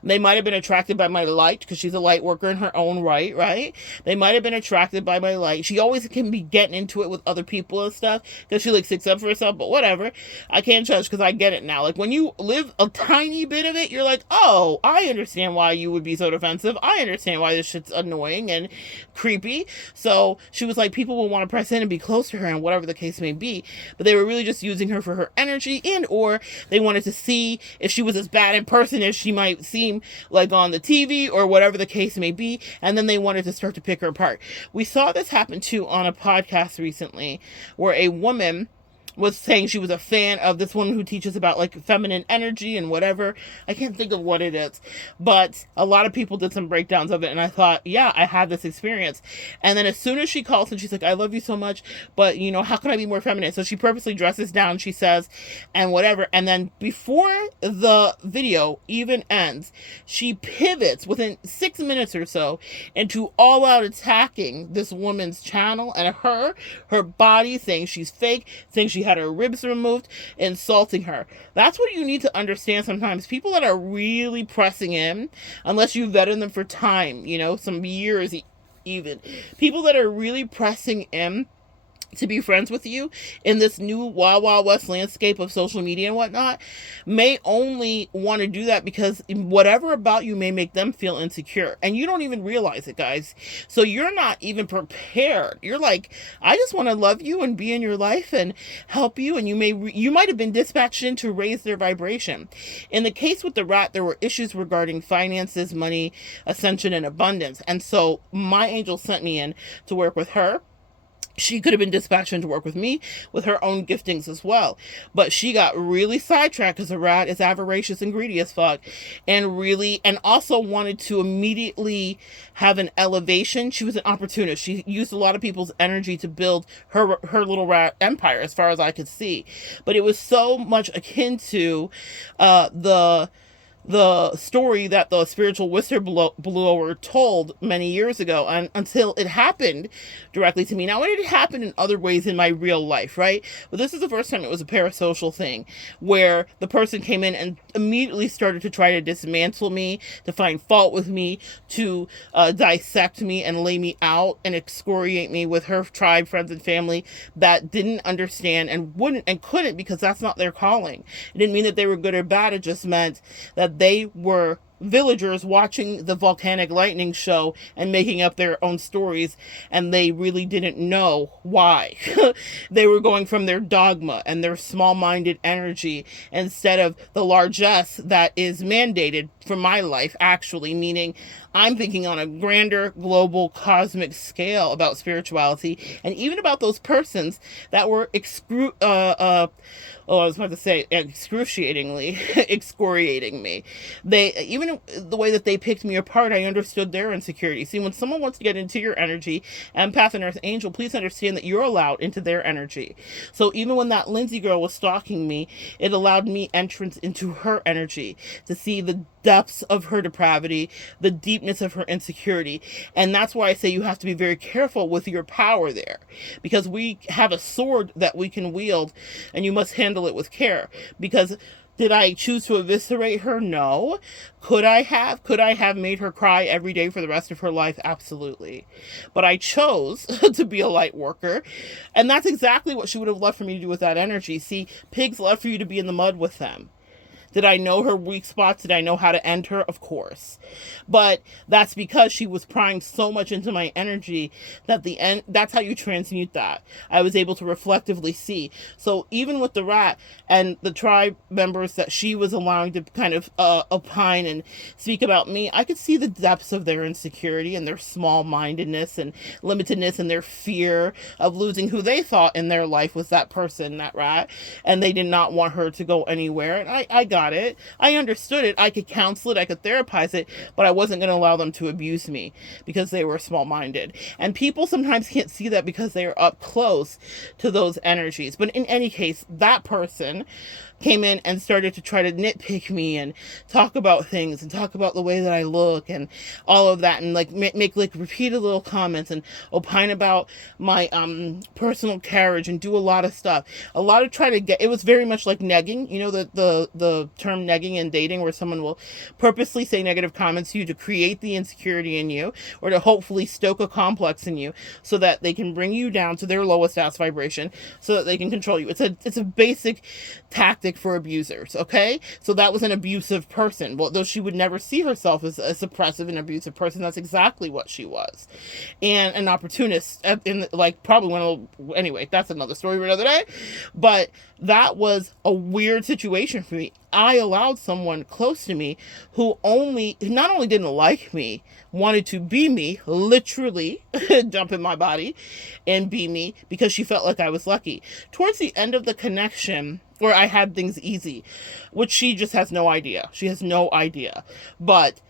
They might have been attracted by my light because she's a light worker in her own right? They might have been attracted by my light. She always can be getting into it with other people and stuff because she sticks up for herself, but whatever. I can't judge because I get it now. When you live a tiny bit of it, you're like, oh, I understand why you would be so defensive. I understand why this shit's annoying and creepy. So she was like, people will want to press in and be close to her and whatever the case may be, but they were really just using her for her energy, and or they wanted to see if she was as bad in person as she might seem on the TV or whatever the case may be, and then they wanted to start to pick her apart. We saw this happen too on a podcast recently where a woman was saying she was a fan of this woman who teaches about feminine energy and whatever. I can't think of what it is, but a lot of people did some breakdowns of it, and I thought, yeah, I had this experience. And then as soon as she calls and she's like, I love you so much, but how can I be more feminine? So she purposely dresses down, she says, and whatever. And then before the video even ends, she pivots within 6 minutes or so into all out attacking this woman's channel and her body, saying she's fake, saying she had her ribs removed, insulting her. That's what you need to understand sometimes. People that are really pressing in, unless you've vetted them for time, some years even, people that are really pressing in to be friends with you in this new Wild Wild West landscape of social media and whatnot may only want to do that because whatever about you may make them feel insecure. And you don't even realize it, guys. So you're not even prepared. You're like, I just want to love you and be in your life and help you. And you might have been dispatched in to raise their vibration. In the case with the rat, there were issues regarding finances, money, ascension, and abundance. And so my angel sent me in to work with her. She could have been dispatched in to work with me with her own giftings as well. But she got really sidetracked because a rat is avaricious and greedy as fuck. And also wanted to immediately have an elevation. She was an opportunist. She used a lot of people's energy to build her little rat empire as far as I could see. But it was so much akin to the story that the spiritual whistleblower told many years ago, and until it happened directly to me. Now, it had happened in other ways in my real life, right? But this is the first time it was a parasocial thing where the person came in and immediately started to try to dismantle me, to find fault with me, to dissect me and lay me out and excoriate me with her tribe, friends, and family that didn't understand and wouldn't and couldn't, because that's not their calling. It didn't mean that they were good or bad. It just meant that they were villagers watching the volcanic lightning show and making up their own stories, and they really didn't know why. They were going from their dogma and their small-minded energy instead of the largesse that is mandated for my life, actually, meaning I'm thinking on a grander global cosmic scale about spirituality, and even about those persons that were excruciatingly excoriating me. Even the way that they picked me apart, I understood their insecurity. See, when someone wants to get into your energy, empath and earth angel, please understand that you're allowed into their energy. So even when that Lindsay girl was stalking me, it allowed me entrance into her energy to see the depths of her depravity, the deepness of her insecurity. And that's why I say you have to be very careful with your power there, because we have a sword that we can wield, and you must handle it with care. Because did I choose to eviscerate her? No. Could I have? Could I have made her cry every day for the rest of her life? Absolutely. But I chose to be a light worker. And that's exactly what she would have loved for me to do with that energy. See, pigs love for you to be in the mud with them. Did I know her weak spots? Did I know how to end her? Of course. But that's because she was prying so much into my energy that that's how you transmute that. I was able to reflectively see. So even with the rat and the tribe members that she was allowing to kind of opine and speak about me, I could see the depths of their insecurity and their small-mindedness and limitedness and their fear of losing who they thought in their life was that person, that rat, and they did not want her to go anywhere. And I got it. I understood it. I could counsel it. I could therapize it, but I wasn't going to allow them to abuse me because they were small-minded. And people sometimes can't see that because they are up close to those energies. But in any case, that person came in and started to try to nitpick me and talk about things and talk about the way that I look and all of that, and like make like repeated little comments and opine about my personal carriage and do a lot of stuff. A lot of try to get, it was very much like negging, you know, the term negging in dating, where someone will purposely say negative comments to you to create the insecurity in you or to hopefully stoke a complex in you so that they can bring you down to their lowest ass vibration so that they can control you. It's a basic tactic for abusers, okay? So that was an abusive person. Well, though she would never see herself as a suppressive and abusive person, that's exactly what she was. And an opportunist, anyway, that's another story for another day. But that was a weird situation for me. I allowed someone close to me who not only didn't like me, wanted to be me, literally jump in my body and be me because she felt like I was lucky. Towards the end of the connection, where I had things easy, which she just has no idea. She has no idea. But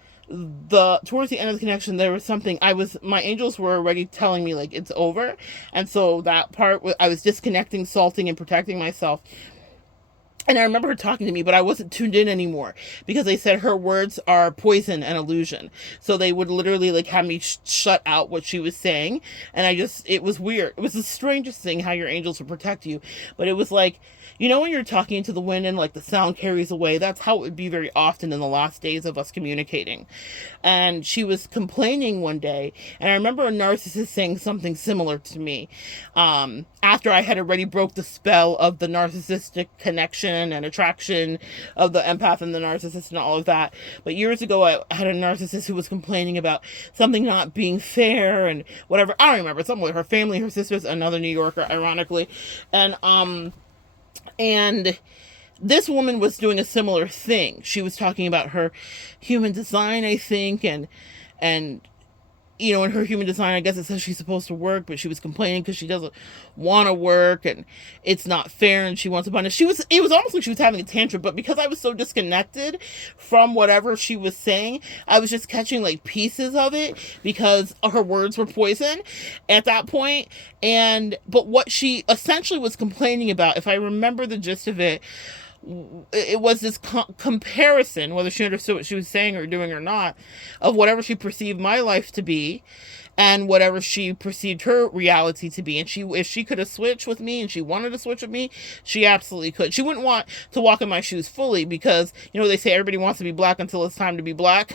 towards the end of the connection, there was something my angels were already telling me like it's over. And so that part, I was disconnecting, salting, and protecting myself. And I remember her talking to me, but I wasn't tuned in anymore because they said her words are poison and illusion. So they would literally like have me shut out what she was saying. And it was weird. It was the strangest thing how your angels would protect you. But it was like, you know, when you're talking into the wind and like the sound carries away, that's how it would be very often in the last days of us communicating. And she was complaining one day, and I remember a narcissist saying something similar to me. After I had already broke the spell of the narcissistic connection and attraction of the empath and the narcissist and all of that. But years ago, I had a narcissist who was complaining about something not being fair and whatever. I don't remember. Something with her family, her sister's another New Yorker, ironically. And this woman was doing a similar thing. She was talking about her human design, I think, and you know, in her human design, I guess it says she's supposed to work, but she was complaining because she doesn't want to work and it's not fair and she wants to punish. It was almost like she was having a tantrum, but because I was so disconnected from whatever she was saying, I was just catching like pieces of it because her words were poison at that point. But what she essentially was complaining about, if I remember the gist of it was this comparison, whether she understood what she was saying or doing or not, of whatever she perceived my life to be and whatever she perceived her reality to be. And if she could have switched with me and she wanted to switch with me, she absolutely could. She wouldn't want to walk in my shoes fully because, you know, they say everybody wants to be black until it's time to be black.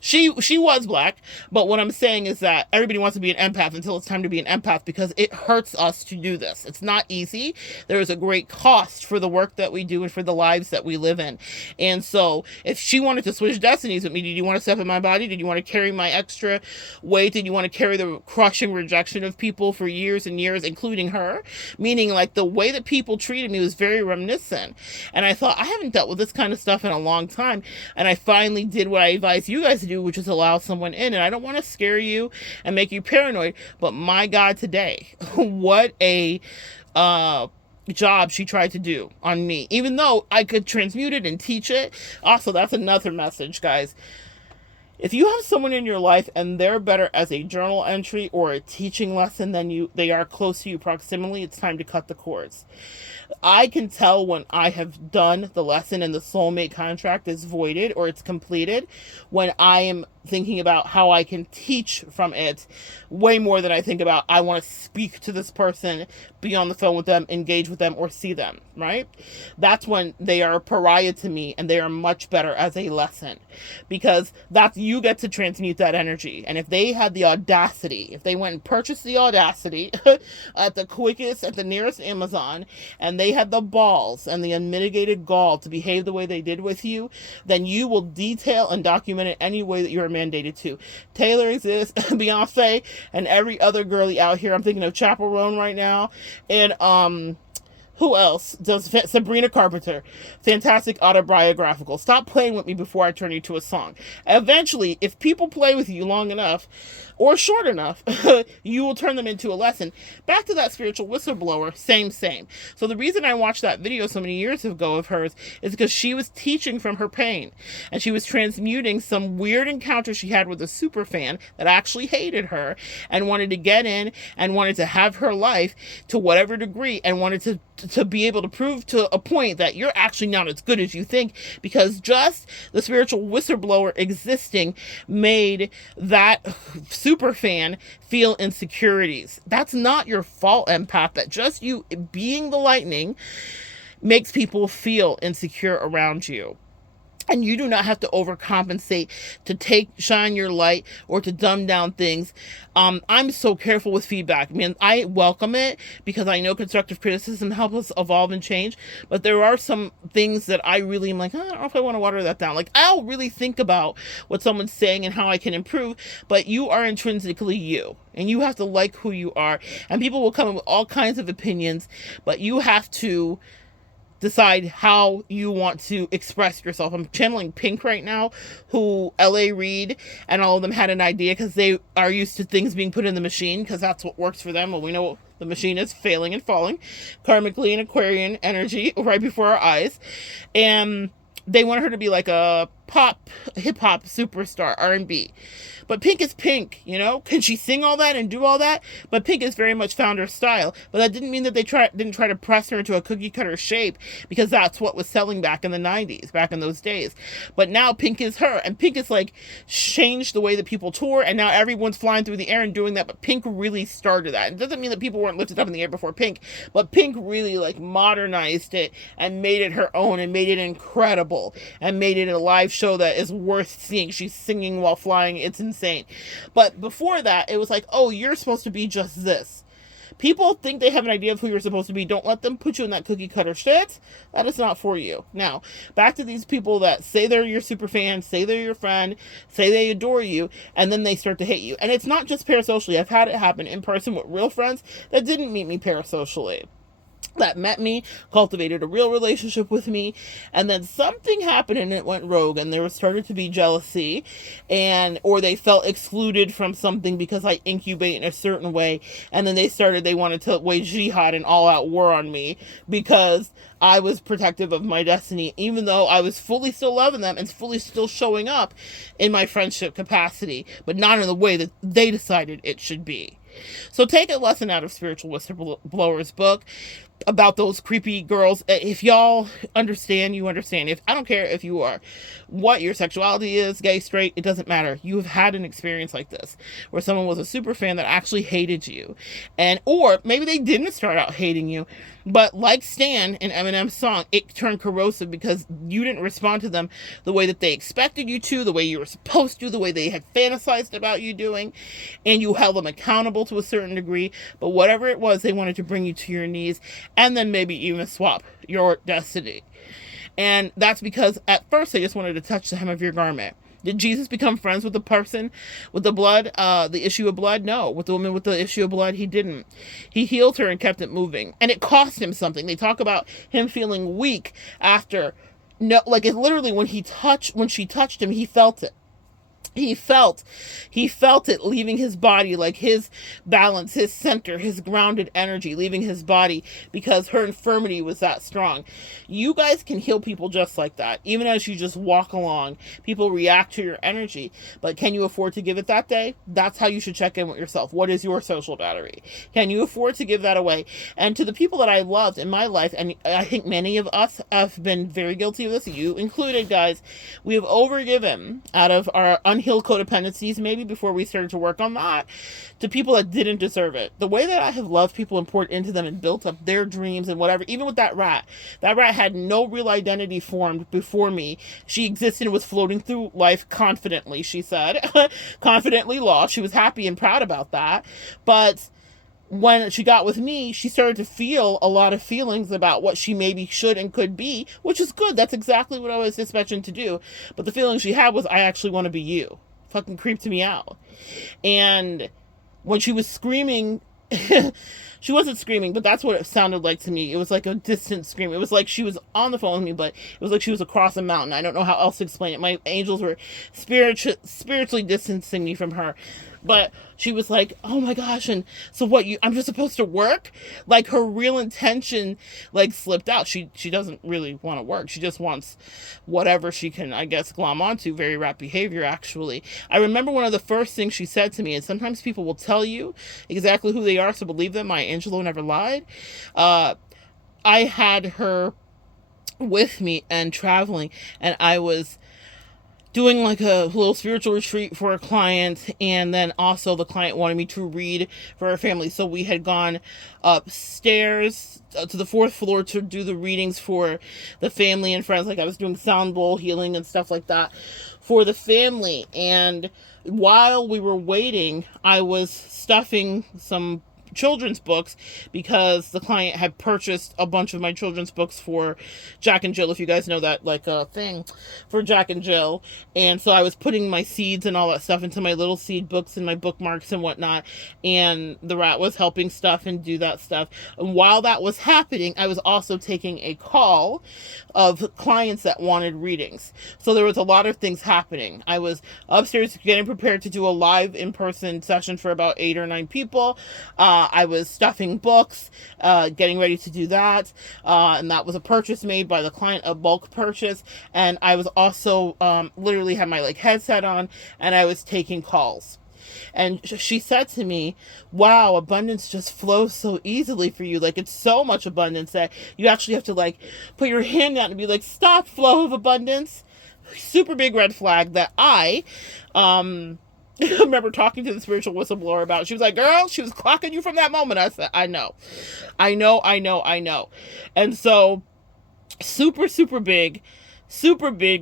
She was black, but what I'm saying is that everybody wants to be an empath until it's time to be an empath because it hurts us to do this. It's not easy. There is a great cost for the work that we do and for the lives that we live in. And so if she wanted to switch destinies with me, did you want to step in my body? Did you want to carry my extra weight? Did you want to carry the crushing rejection of people for years and years, including her? Meaning, like, the way that people treated me was very reminiscent. And I thought, I haven't dealt with this kind of stuff in a long time. And I finally did what I advise you guys to do, which is allow someone in. And I don't want to scare you and make you paranoid, but my God, today, what a job she tried to do on me, even though I could transmute it and teach it. Also, that's another message, guys. If you have someone in your life and they're better as a journal entry or a teaching lesson than you, they are close to you proximally, it's time to cut the cords. I can tell when I have done the lesson and the soulmate contract is voided or it's completed when I am thinking about how I can teach from it way more than I think about I want to speak to this person, be on the phone with them, engage with them, or see them, right? That's when they are a pariah to me and they are much better as a lesson because you get to transmute that energy. And if they had the audacity, if they went and purchased the audacity at the nearest Amazon, and they had the balls and the unmitigated gall to behave the way they did with you, then you will detail and document it any way that you're mandated to. Taylor exists, Beyonce, and every other girly out here. I'm thinking of Chaperone right now. And who else does? Sabrina Carpenter. Fantastic autobiographical. Stop playing with me before I turn you to a song. Eventually, if people play with you long enough or short enough, you will turn them into a lesson. Back to that spiritual whistleblower, same. So the reason I watched that video so many years ago of hers is because she was teaching from her pain. And she was transmuting some weird encounter she had with a super fan that actually hated her and wanted to get in and wanted to have her life to whatever degree and wanted to be able to prove to a point that you're actually not as good as you think, because just the spiritual whistleblower existing made that super fan feel insecurities. That's not your fault, empath. That just you being the lightning makes people feel insecure around you. And you do not have to overcompensate to shine your light or to dumb down things. I'm so careful with feedback. I mean, I welcome it because I know constructive criticism helps us evolve and change. But there are some things that I really am like, I don't know if I want to water that down. Like, I'll really think about what someone's saying and how I can improve. But you are intrinsically you. And you have to like who you are. And people will come in with all kinds of opinions. But you have to decide how you want to express yourself. I'm channeling Pink right now, who L.A. Reid and all of them had an idea because they are used to things being put in the machine because that's what works for them. Well, we know the machine is failing and falling karmically in Aquarian energy right before our eyes. And they want her to be like a hip-hop superstar, R&B. But Pink is Pink, you know? Can she sing all that and do all that? But Pink has very much found her style. But that didn't mean that they didn't try to press her into a cookie cutter shape, because that's what was selling back in the 90s, back in those days. But now Pink is her, and Pink has like changed the way that people tour, and now everyone's flying through the air and doing that. But Pink really started that. It doesn't mean that people weren't lifted up in the air before Pink, but Pink really like modernized it and made it her own and made it incredible and made it a live show that is worth seeing. She's singing while flying. It's insane. But before that, it was like, oh, you're supposed to be just this. People think they have an idea of who you're supposed to be. Don't let them put you in that cookie cutter shit. That is not for you. Now, back to these people that say they're your super fan, say they're your friend, say they adore you, and then they start to hate you. And it's not just parasocially. I've had it happen in person with real friends that didn't meet me parasocially, that met me, cultivated a real relationship with me, and then something happened and it went rogue, and there started to be jealousy, or they felt excluded from something because I incubate in a certain way, and then they wanted to wage jihad and all out war on me because I was protective of my destiny, even though I was fully still loving them and fully still showing up in my friendship capacity, but not in the way that they decided it should be. So take a lesson out of Spiritual Whistleblower's book about those creepy girls. If y'all understand, you understand. If I don't care if you are, what your sexuality is, gay, straight, it doesn't matter. You have had an experience like this where someone was a super fan that actually hated you, or maybe they didn't start out hating you, but like Stan in Eminem's song, it turned corrosive because you didn't respond to them the way that they expected you to, the way you were supposed to, the way they had fantasized about you doing, and you held them accountable to a certain degree. But whatever it was, they wanted to bring you to your knees and then maybe even swap your destiny. And that's because at first they just wanted to touch the hem of your garment. Did Jesus become friends with the person with the blood, the issue of blood? No. With the woman with the issue of blood, he didn't. He healed her and kept it moving. And it cost him something. They talk about him feeling weak after. No, like it literally when she touched him, he felt it. He felt it leaving his body, like his balance, his center, his grounded energy leaving his body because her infirmity was that strong. You guys can heal people just like that. Even as you just walk along, people react to your energy. But can you afford to give it that day? That's how you should check in with yourself. What is your social battery? Can you afford to give that away? And to the people that I loved in my life, and I think many of us have been very guilty of this, you included, guys, we have overgiven out of our unhealed codependencies, maybe before we started to work on that, to people that didn't deserve it. The way that I have loved people and poured into them and built up their dreams and whatever, even with that rat had no real identity formed before me. She existed and was floating through life confidently, she said. Confidently lost. She was happy and proud about that. But when she got with me, she started to feel a lot of feelings about what she maybe should and could be, which is good. That's exactly what I was dispatching to do. But the feeling she had was, I actually want to be you. Fucking creeped me out. And when she was screaming, she wasn't screaming, but that's what it sounded like to me. It was like a distant scream. It was like she was on the phone with me, but it was like she was across a mountain. I don't know how else to explain it. My angels were spiritually distancing me from her. But she was like, oh my gosh, and so what, I'm just supposed to work? Like her real intention like slipped out. She doesn't really want to work. She just wants whatever she can, I guess, glom onto. Very rat behavior, actually. I remember one of the first things she said to me, and sometimes people will tell you exactly who they are, so believe them. My Angelo never lied. I had her with me and traveling, and I was doing like a little spiritual retreat for a client, and then also the client wanted me to read for her family, so we had gone upstairs to the 4th floor to do the readings for the family and friends. Like I was doing sound bowl healing and stuff like that for the family, and while we were waiting, I was stuffing some children's books because the client had purchased a bunch of my children's books for Jack and Jill, if you guys know that like thing for Jack and Jill. And so I was putting my seeds and all that stuff into my little seed books and my bookmarks and whatnot, and the rat was helping stuff and do that stuff. And while that was happening, I was also taking a call of clients that wanted readings. So there was a lot of things happening. I was upstairs getting prepared to do a live in-person session for about 8 or 9 people. I was stuffing books, getting ready to do that. And that was a purchase made by the client, a bulk purchase. And I was also literally had my like headset on, and I was taking calls. And she said to me, wow, abundance just flows so easily for you. Like, it's so much abundance that you actually have to like put your hand out and be like, stop, flow of abundance. Super big red flag that I remember talking to the spiritual whistleblower about. She was like, girl, she was clocking you from that moment. I said, I know. And so super big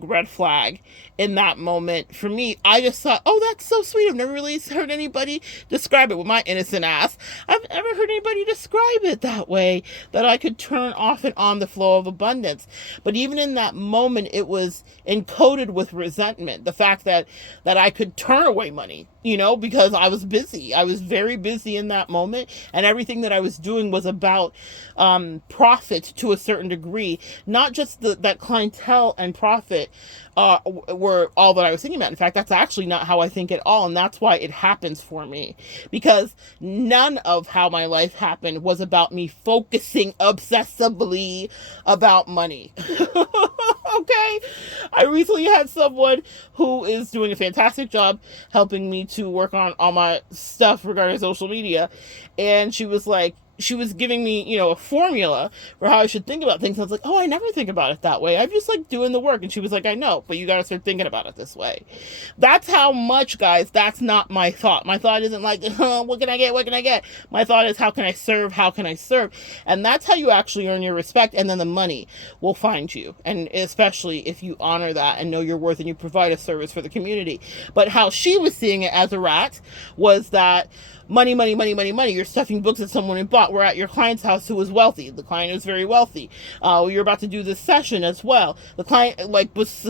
red flag in that moment for me. I just thought, oh, that's so sweet. I've never really heard anybody describe it with my innocent ass. I've never heard anybody describe it that way, that I could turn off and on the flow of abundance. But even in that moment, it was encoded with resentment. The fact that I could turn away money, because I was busy. I was very busy in that moment, and everything that I was doing was about profit to a certain degree. Not just that clientele and profit were all that I was thinking about. In fact, that's actually not how I think at all, and that's why it happens for me, because none of how my life happened was about me focusing obsessively about money. Okay? I recently had someone who is doing a fantastic job helping me to work on all my stuff regarding social media, and she was giving me, a formula for how I should think about things. I was like, oh, I never think about it that way. I'm just like doing the work. And she was like, I know, but you got to start thinking about it this way. That's how much, guys, that's not my thought. My thought isn't like, oh, what can I get? What can I get? My thought is, how can I serve? How can I serve? And that's how you actually earn your respect. And then the money will find you. And especially if you honor that and know your worth and you provide a service for the community. But how she was seeing it as a rat was that money. You're stuffing books that someone had bought. We're at your client's house who was wealthy. The client was very wealthy. You're about to do this session as well. The client was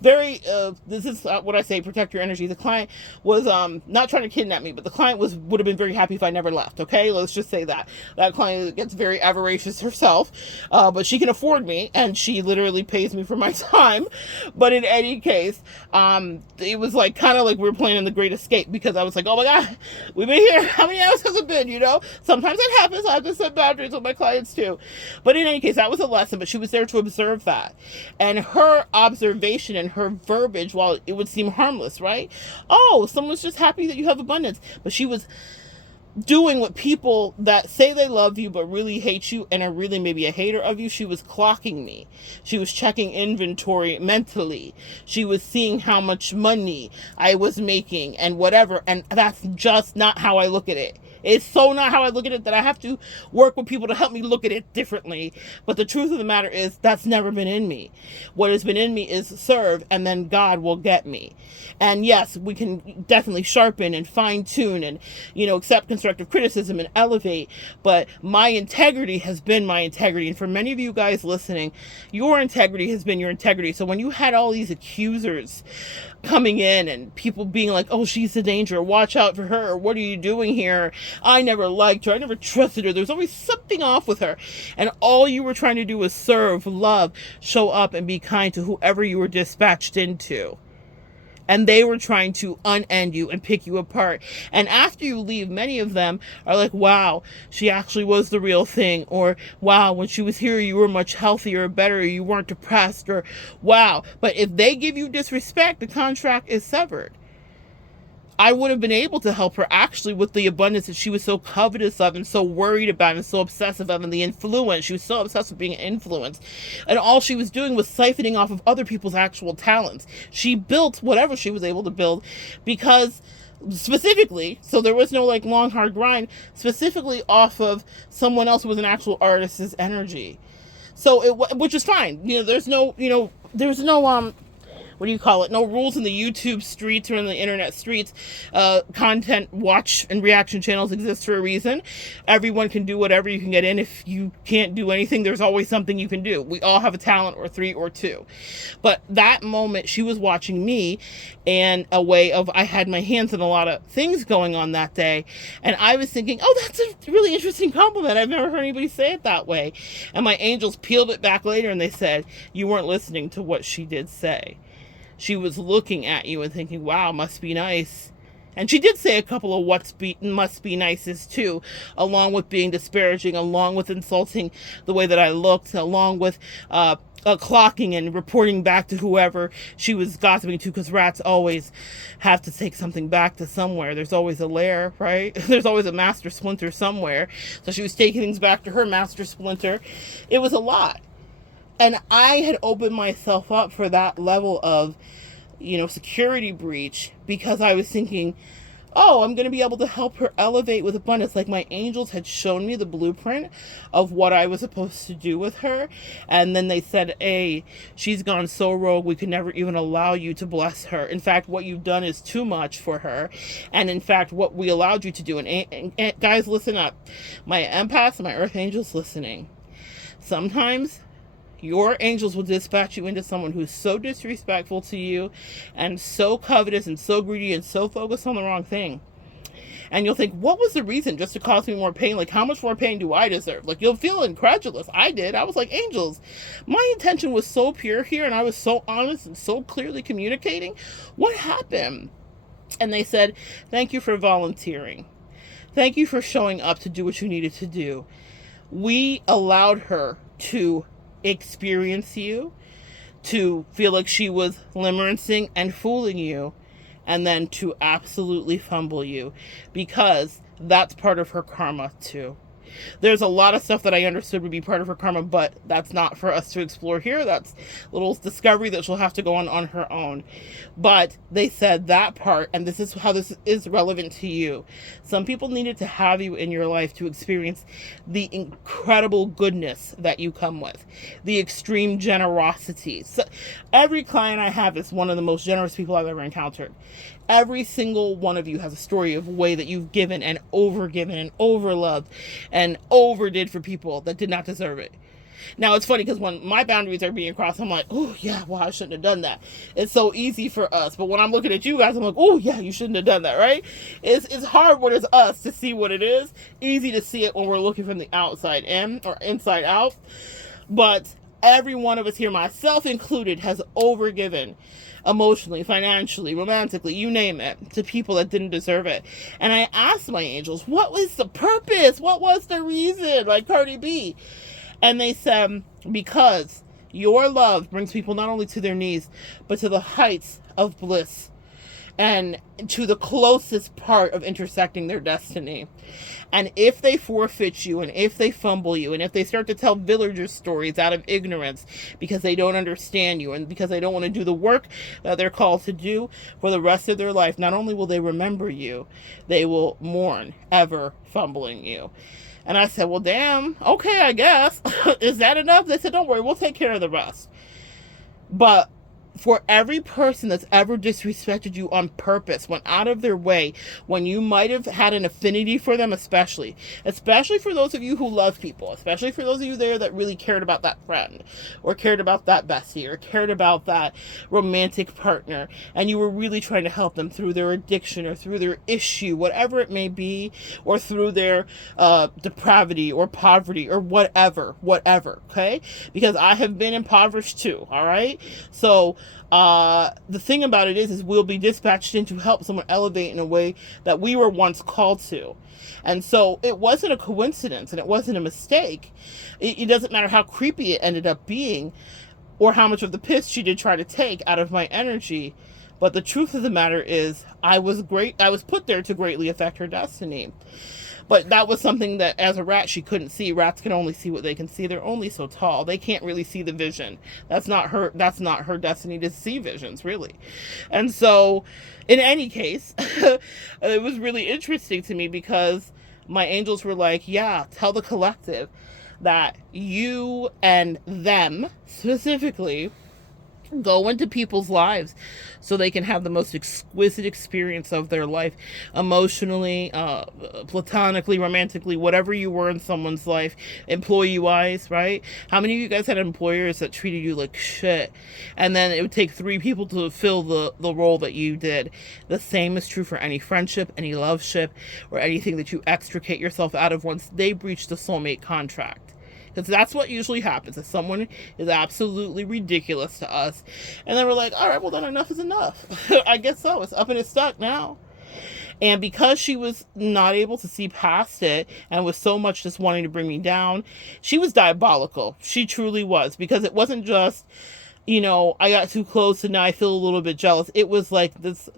very, this is what I say, protect your energy. The client was not trying to kidnap me, but the client would have been very happy if I never left. Okay, let's just say that. That client gets very avaricious herself, but she can afford me, and she literally pays me for my time. But in any case, it was like kind of like we were playing in The Great Escape, because I was like, oh my God, we've been here. How many hours has it been? Sometimes it happens. I have to set boundaries with my clients too. But in any case, that was a lesson, but she was there to observe that. And her observation and her verbiage, while it would seem harmless, right? Oh, someone's just happy that you have abundance. But she was doing what people that say they love you but really hate you and are really maybe a hater of you. She was clocking me. She was checking inventory mentally. She was seeing how much money I was making and whatever. And that's just not how I look at it. It's so not how I look at it that I have to work with people to help me look at it differently. But the truth of the matter is, that's never been in me. What has been in me is serve, and then God will get me. And yes, we can definitely sharpen and fine tune and, accept constructive criticism and elevate. But my integrity has been my integrity. And for many of you guys listening, your integrity has been your integrity. So when you had all these accusers coming in and people being like, oh, she's a danger, watch out for her, what are you doing here, I never liked her, I never trusted her, there's always something off with her, and all you were trying to do was serve, love, show up, and be kind to whoever you were dispatched into. And they were trying to unend you and pick you apart. And after you leave, many of them are like, wow, she actually was the real thing. Or, wow, when she was here, you were much healthier or better. You weren't depressed. Or, wow. But if they give you disrespect, the contract is severed. I would have been able to help her actually with the abundance that she was so covetous of and so worried about and so obsessive of, and the influence. She was so obsessed with being influenced. And all she was doing was siphoning off of other people's actual talents. She built whatever she was able to build because specifically, so there was no like long, hard grind, specifically off of someone else who was an actual artist's energy. So which is fine. There's no, what do you call it? No rules in the YouTube streets or in the internet streets. Content watch and reaction channels exist for a reason. Everyone can do whatever. You can get in. If you can't do anything, there's always something you can do. We all have a talent or three or two. But that moment, she was watching me and a way of, I had my hands in a lot of things going on that day. And I was thinking, oh, that's a really interesting compliment. I've never heard anybody say it that way. And my angels peeled it back later and they said, you weren't listening to what she did say. She was looking at you and thinking, wow, must be nice. And she did say a couple of must be nices too, along with being disparaging, along with insulting the way that I looked, along with clocking and reporting back to whoever she was gossiping to, because rats always have to take something back to somewhere. There's always a lair, right? There's always a master splinter somewhere. So she was taking things back to her master splinter. It was a lot. And I had opened myself up for that level of, security breach, because I was thinking, oh, I'm going to be able to help her elevate with abundance. Like my angels had shown me the blueprint of what I was supposed to do with her. And then they said, hey, she's gone so rogue, we could never even allow you to bless her. In fact, what you've done is too much for her. And in fact, what we allowed you to do, and guys, listen up. My empaths and my earth angels listening. Sometimes your angels will dispatch you into someone who's so disrespectful to you and so covetous and so greedy and so focused on the wrong thing. And you'll think, what was the reason? Just to cause me more pain? Like, how much more pain do I deserve? Like, you'll feel incredulous. I did. I was like, angels, my intention was so pure here, and I was so honest and so clearly communicating. What happened? And they said, thank you for volunteering. Thank you for showing up to do what you needed to do. We allowed her to experience you, to feel like she was limericing and fooling you, and then to absolutely fumble you, because that's part of her karma too. There's a lot of stuff that I understood would be part of her karma, but that's not for us to explore here. That's a little discovery that she'll have to go on her own. But they said that part, and this is how this is relevant to you. Some people needed to have you in your life to experience the incredible goodness that you come with, the extreme generosity. So every client I have is one of the most generous people I've ever encountered. Every single one of you has a story of a way that you've given and overgiven and overloved and overdid for people that did not deserve it. Now, it's funny because when my boundaries are being crossed, I'm like, oh, yeah, well, I shouldn't have done that. It's so easy for us. But when I'm looking at you guys, I'm like, oh, yeah, you shouldn't have done that, right? It's hard when it's us to see what it is. Easy to see it when we're looking from the outside in or inside out. But every one of us here, myself included, has overgiven emotionally, financially, romantically, you name it, to people that didn't deserve it. And I asked my angels, what was the purpose? What was the reason? Like Cardi B. And they said, because your love brings people not only to their knees, but to the heights of bliss and to the closest part of intersecting their destiny. And if they forfeit you, and if they fumble you, and if they start to tell villager stories out of ignorance because they don't understand you and because they don't want to do the work that they're called to do for the rest of their life, not only will they remember you, they will mourn ever fumbling you. And I said, well, damn, okay, I guess. Is that enough? They said, don't worry, we'll take care of the rest. But for every person that's ever disrespected you on purpose, went out of their way, when you might have had an affinity for them, especially for those of you who love people, especially for those of you there that really cared about that friend, or cared about that bestie, or cared about that romantic partner, and you were really trying to help them through their addiction, or through their issue, whatever it may be, or through their depravity, or poverty, or whatever, okay? Because I have been impoverished too, all right? So the thing about it is we'll be dispatched in to help someone elevate in a way that we were once called to. And so it wasn't a coincidence, and it wasn't a mistake. It doesn't matter how creepy it ended up being, or how much of the piss she did try to take out of my energy. But the truth of the matter is I was put there to greatly affect her destiny. But that was something that, as a rat, she couldn't see. Rats can only see what they can see. They're only so tall. They can't really see the vision. That's not her destiny to see visions, really. And so, in any case, it was really interesting to me because my angels were like, yeah, tell the collective that you and them, specifically, go into people's lives so they can have the most exquisite experience of their life, emotionally, platonically, romantically, whatever you were in someone's life, employee-wise, right? How many of you guys had employers that treated you like shit, and then it would take 3 people to fill the role that you did? The same is true for any friendship, any loveship, or anything that you extricate yourself out of once they breach the soulmate contract. Because that's what usually happens. If someone is absolutely ridiculous to us, and then we're like, all right, well then enough is enough. I guess so. It's up and it's stuck now. And because she was not able to see past it and was so much just wanting to bring me down, she was diabolical. She truly was, because it wasn't just, I got too close and now I feel a little bit jealous. It was like this.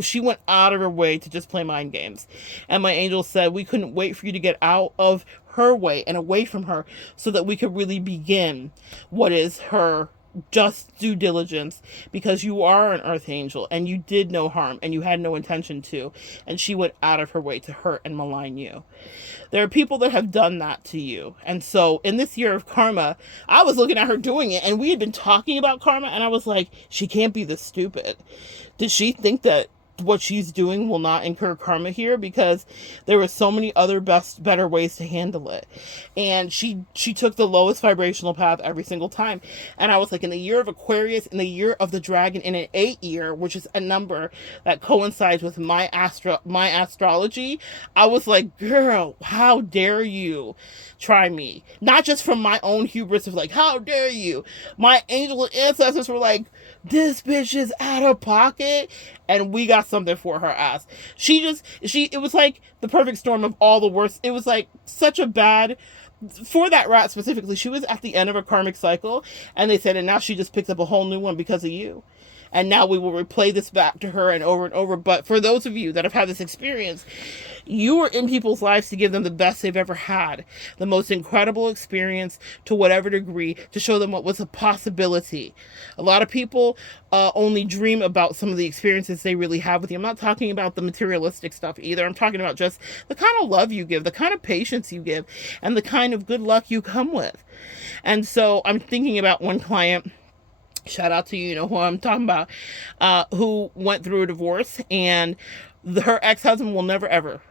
She went out of her way to just play mind games. And my angel said we couldn't wait for you to get out of her way and away from her so that we could really begin what is her just due diligence, because you are an earth angel and you did no harm and you had no intention to, and she went out of her way to hurt and malign you. There are people that have done that to you. And so in this year of karma, I was looking at her doing it, and we had been talking about karma, and I was like, she can't be this stupid. Did she think that what she's doing will not incur karma here? Because there were so many other better ways to handle it. And she took the lowest vibrational path every single time. And I was like, in the year of Aquarius, in the year of the dragon, in an 8 year, which is a number that coincides with my astrology, I was like, girl, how dare you try me? Not just from my own hubris of like, how dare you? My angel ancestors were like, this bitch is out of pocket, and we got something for her ass. It was like the perfect storm of all the worst. It was like such a bad, for that rat specifically, she was at the end of a karmic cycle, and they said, and now she just picked up a whole new one because of you. And now we will replay this back to her and over. But for those of you that have had this experience, you are in people's lives to give them the best they've ever had, the most incredible experience to whatever degree, to show them what was a possibility. A lot of people only dream about some of the experiences they really have with you. I'm not talking about the materialistic stuff either. I'm talking about just the kind of love you give, the kind of patience you give, and the kind of good luck you come with. And so I'm thinking about one client, shout out to you know who I'm talking about, who went through a divorce, and her ex-husband will never, ever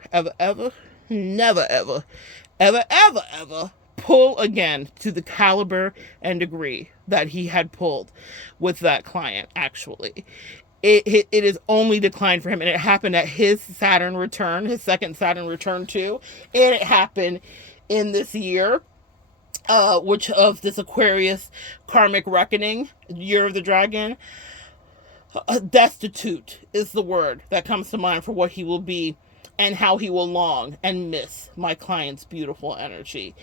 pull again to the caliber and degree that he had pulled with that client. Actually, it is only declined for him, and it happened at his Saturn return, his second Saturn return too, and it happened in this year, which of this Aquarius karmic reckoning, year of the dragon. Destitute is the word that comes to mind for what he will be and how he will long and miss my client's beautiful energy.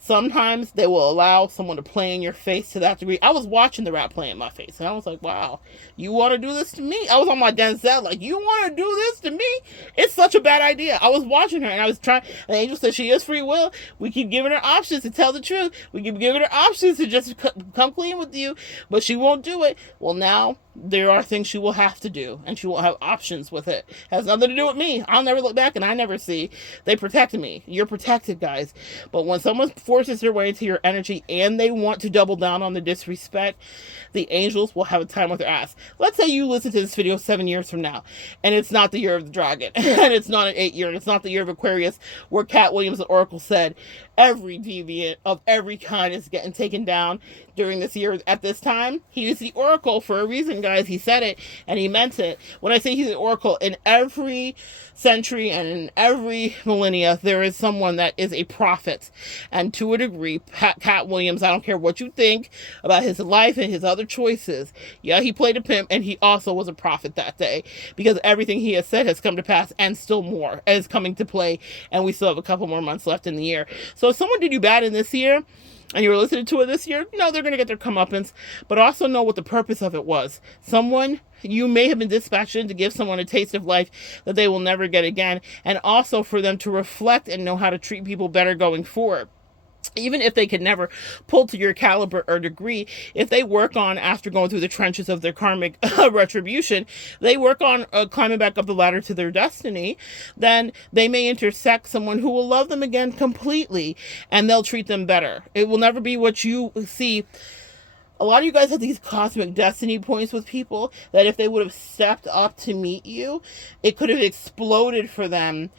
Sometimes they will allow someone to play in your face to that degree. I was watching the rat play in my face, and I was like, wow, you want to do this to me? I was on my Denzel, like, you want to do this to me? It's such a bad idea. I was watching her, and I was trying, the angel said she has free will. We keep giving her options to tell the truth. We keep giving her options to just come clean with you, but she won't do it. Well, now there are things she will have to do, and she won't have options with it. It has nothing to do with me. I'll never look back, and I never see. They protected me. You're protected, guys. But when someone forces their way into your energy and they want to double down on the disrespect, the angels will have a time with their ass. Let's say you listen to this video 7 years from now, and it's not the year of the dragon, and it's not an 8 year, and it's not the year of Aquarius, where Cat Williams, the Oracle, said every deviant of every kind is getting taken down during this year. At this time, he is the Oracle for a reason, guys. He said it, and he meant it. When I say he's an Oracle, in every century and in every millennia, there is someone that is a prophet. And to a degree, Cat Williams, I don't care what you think about his life and his other choices. Yeah, he played a pimp, and he also was a prophet that day, because everything he has said has come to pass, and still more is coming to play, and we still have a couple more months left in the year. So if someone did you bad in this year, and you were listening to it this year, they're going to get their comeuppance, but also know what the purpose of it was. You may have been dispatched in to give someone a taste of life that they will never get again, and also for them to reflect and know how to treat people better going forward. Even if they can never pull to your caliber or degree, if they work on, after going through the trenches of their karmic retribution, they work on climbing back up the ladder to their destiny, then they may intersect someone who will love them again completely, and they'll treat them better. It will never be what you see. A lot of you guys have these cosmic destiny points with people that if they would have stepped up to meet you, it could have exploded for them.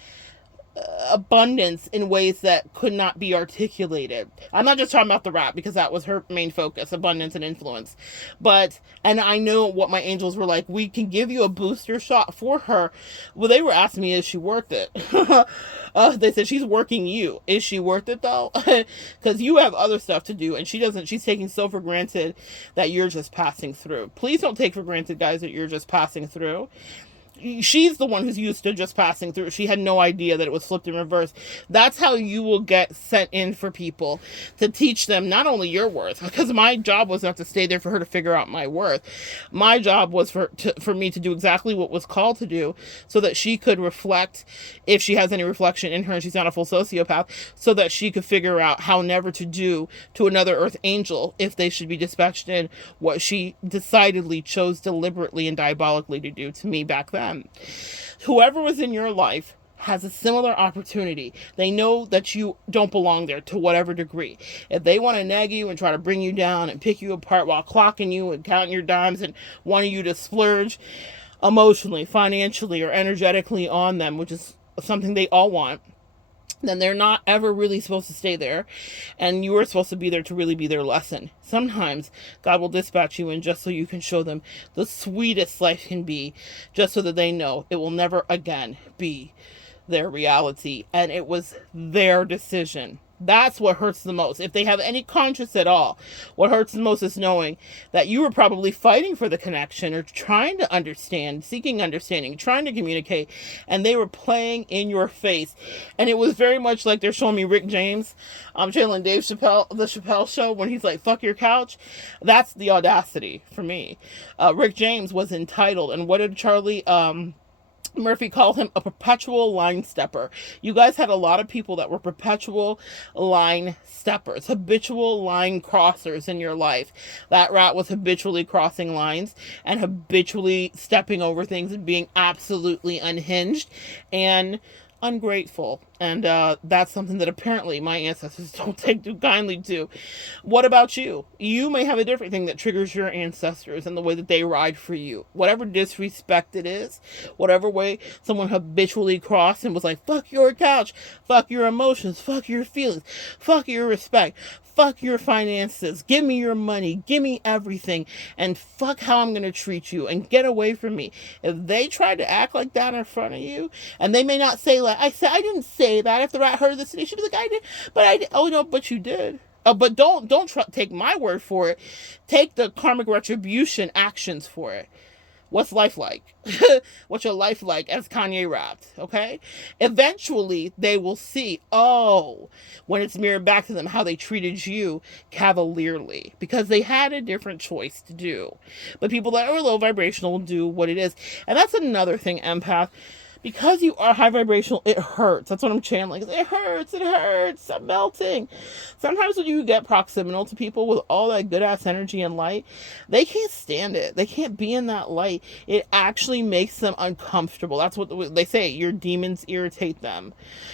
Abundance in ways that could not be articulated. I'm not just talking about the rat, because that was her main focus, abundance and influence. And I know what my angels were like, we can give you a booster shot for her. Well, they were asking me, is she worth it? They said, she's working you. Is she worth it though? Because you have other stuff to do, and she's taking so for granted that you're just passing through. Please don't take for granted, guys, that you're just passing through. she's the one who's used to just passing through. She had no idea that it was flipped in reverse. That's how you will get sent in for people, to teach them not only your worth, because my job was not to stay there for her to figure out my worth. My job was for me to do exactly what was called to do, so that she could reflect, if she has any reflection in her and she's not a full sociopath, so that she could figure out how never to do to another earth angel if they should be dispatched in what she decidedly chose deliberately and diabolically to do to me back then. Whoever was in your life has a similar opportunity. They know that you don't belong there to whatever degree. If they want to nag you and try to bring you down and pick you apart while clocking you and counting your dimes and wanting you to splurge emotionally, financially, or energetically on them, which is something they all want, then they're not ever really supposed to stay there, and you are supposed to be there to really be their lesson. Sometimes God will dispatch you in just so you can show them the sweetest life can be, just so that they know it will never again be their reality, and it was their decision. That's what hurts the most. If they have any conscience at all, what hurts the most is knowing that you were probably fighting for the connection, or trying to understand, seeking understanding, trying to communicate, and they were playing in your face. And it was very much like they're showing me Rick James, channeling Dave Chappelle, the Chappelle Show, when he's like, fuck your couch. That's the audacity for me. Rick James was entitled, and what did Charlie Murphy called him? A perpetual line stepper. You guys had a lot of people that were perpetual line steppers, habitual line crossers in your life. That rat was habitually crossing lines and habitually stepping over things and being absolutely unhinged and ungrateful. And that's something that apparently my ancestors don't take too kindly to. What about you? You may have a different thing that triggers your ancestors and the way that they ride for you. Whatever disrespect it is, whatever way someone habitually crossed and was like, fuck your couch, fuck your emotions, fuck your feelings, fuck your respect, fuck your finances, give me your money, give me everything, and fuck how I'm going to treat you, and get away from me. If they try to act like that in front of you, and they may not say like, I didn't say that. If the rat heard this today, she'd be like, I did, but I did. Oh no, but you did. But don't take my word for it. Take the karmic retribution actions for it. What's life like? What's your life like, as Kanye rapped, okay? Eventually, they will see, when it's mirrored back to them, how they treated you cavalierly, because they had a different choice to do. But people that are low vibrational will do what it is. And that's another thing, empath. Because you are high vibrational, it hurts. That's what I'm channeling. It hurts. I'm melting. Sometimes when you get proximal to people with all that good ass energy and light, they can't stand it. They can't be in that light. It actually makes them uncomfortable. That's what they say. Your demons irritate them.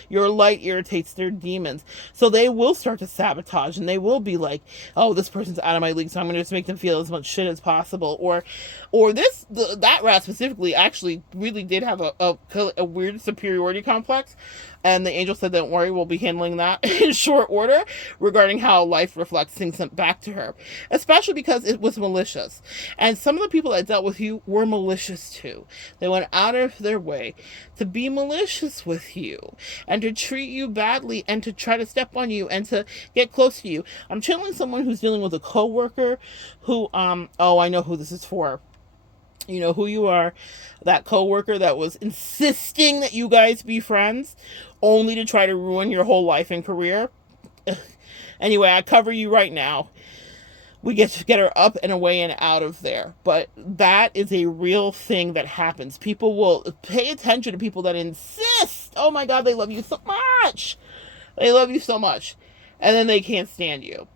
Your light irritates their demons. So they will start to sabotage, and they will be like, oh, this person's out of my league, so I'm going to just make them feel as much shit as possible. Or that rat specifically actually really did have a weird superiority complex, and the angel said, don't worry, we'll be handling that in short order, regarding how life reflects things sent back to her, especially because it was malicious. And some of the people that dealt with you were malicious too. They went out of their way to be malicious with you and to treat you badly and to try to step on you and to get close to you. I'm channeling someone who's dealing with a coworker who I know who this is for. You know who you are. That coworker that was insisting that you guys be friends, only to try to ruin your whole life and career. Anyway, I cover you right now. We get to get her up and away and out of there. But that is a real thing that happens. People will pay attention to people that insist. Oh my God, they love you so much. They love you so much. And then they can't stand you.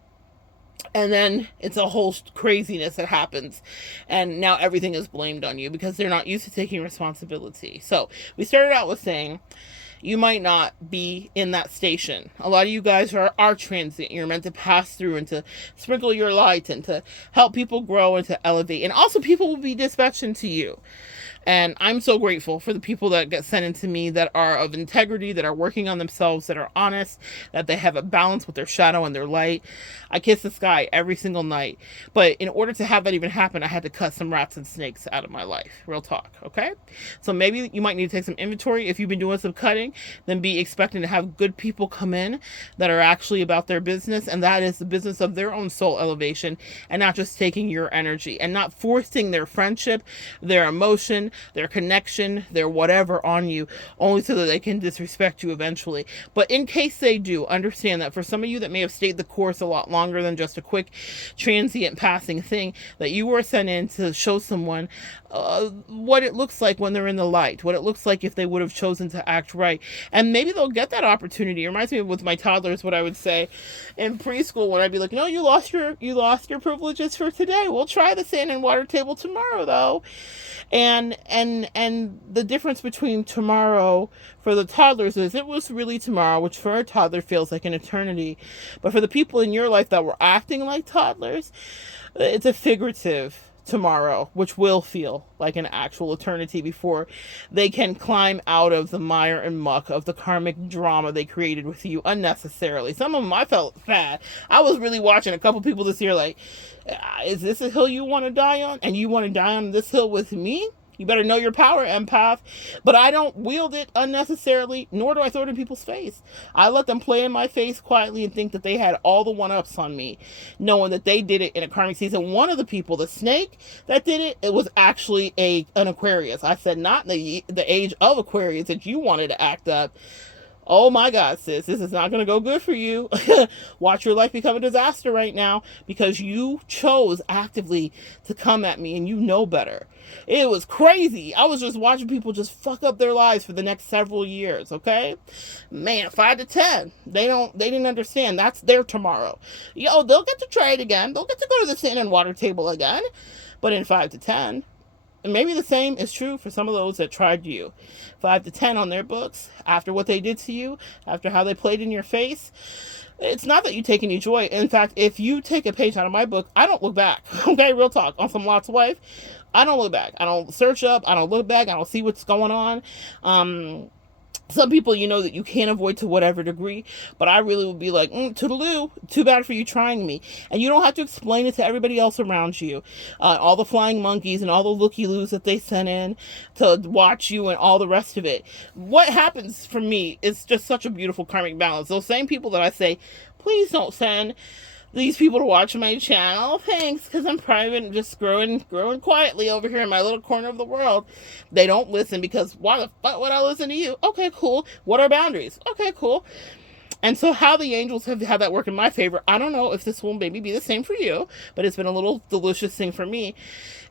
And then it's a whole craziness that happens. And now everything is blamed on you because they're not used to taking responsibility. So we started out with saying, you might not be in that station. A lot of you guys are transient. You're meant to pass through and to sprinkle your light and to help people grow and to elevate. And also people will be dispatched into you. And I'm so grateful for the people that get sent into me that are of integrity, that are working on themselves, that are honest, that they have a balance with their shadow and their light. I kiss the sky every single night. But in order to have that even happen, I had to cut some rats and snakes out of my life. Real talk, okay? So maybe you might need to take some inventory. If you've been doing some cutting, then be expecting to have good people come in that are actually about their business. And that is the business of their own soul elevation and not just taking your energy and not forcing their friendship, their emotion, their connection, their whatever on you, only so that they can disrespect you eventually. But in case they do, understand that for some of you that may have stayed the course a lot longer than just a quick transient passing thing, that you were sent in to show someone what it looks like when they're in the light, what it looks like if they would have chosen to act right. And maybe they'll get that opportunity. It reminds me of with my toddlers, what I would say in preschool when I'd be like, no, you lost your privileges for today. We'll try the sand and water table tomorrow though. And the difference between tomorrow for the toddlers is it was really tomorrow, which for a toddler feels like an eternity. But for the people in your life that were acting like toddlers, it's a figurative tomorrow, which will feel like an actual eternity before they can climb out of the mire and muck of the karmic drama they created with you unnecessarily. Some of them I felt bad. I was really watching a couple people this year like, is this a hill you want to die on? And you want to die on this hill with me? You better know your power, empath. But I don't wield it unnecessarily, nor do I throw it in people's face. I let them play in my face quietly and think that they had all the one-ups on me, knowing that they did it in a karmic season. One of the people, the snake that did it, it was actually an Aquarius. I said, not the age of Aquarius that you wanted to act up. Oh my God, sis, this is not going to go good for you. Watch your life become a disaster right now because you chose actively to come at me and you know better. It was crazy. I was just watching people just fuck up their lives for the next several years, okay? Man, 5 to 10. They didn't understand. That's their tomorrow. Yo, they'll get to try it again. They'll get to go to the sand and water table again. But in 5 to 10, and maybe the same is true for some of those that tried you. 5 to 10 on their books, after what they did to you, after how they played in your face. It's not that you take any joy. In fact, if you take a page out of my book, I don't look back. Okay, real talk. On some Lot's wife, I don't look back. I don't search up. I don't look back. I don't see what's going on. Some people, you know that you can't avoid to whatever degree, but I really would be like, toodaloo, too bad for you trying me. And you don't have to explain it to everybody else around you. All the flying monkeys and all the looky-loos that they sent in to watch you and all the rest of it. What happens for me is just such a beautiful karmic balance. Those same people that I say, please don't send these people to watch my channel. Thanks, because I'm private and just growing quietly over here in my little corner of the world. They don't listen because why the fuck would I listen to you? Okay, cool. What are boundaries? Okay, cool. And so how the angels have had that work in my favor, I don't know if this will maybe be the same for you, but it's been a little delicious thing for me,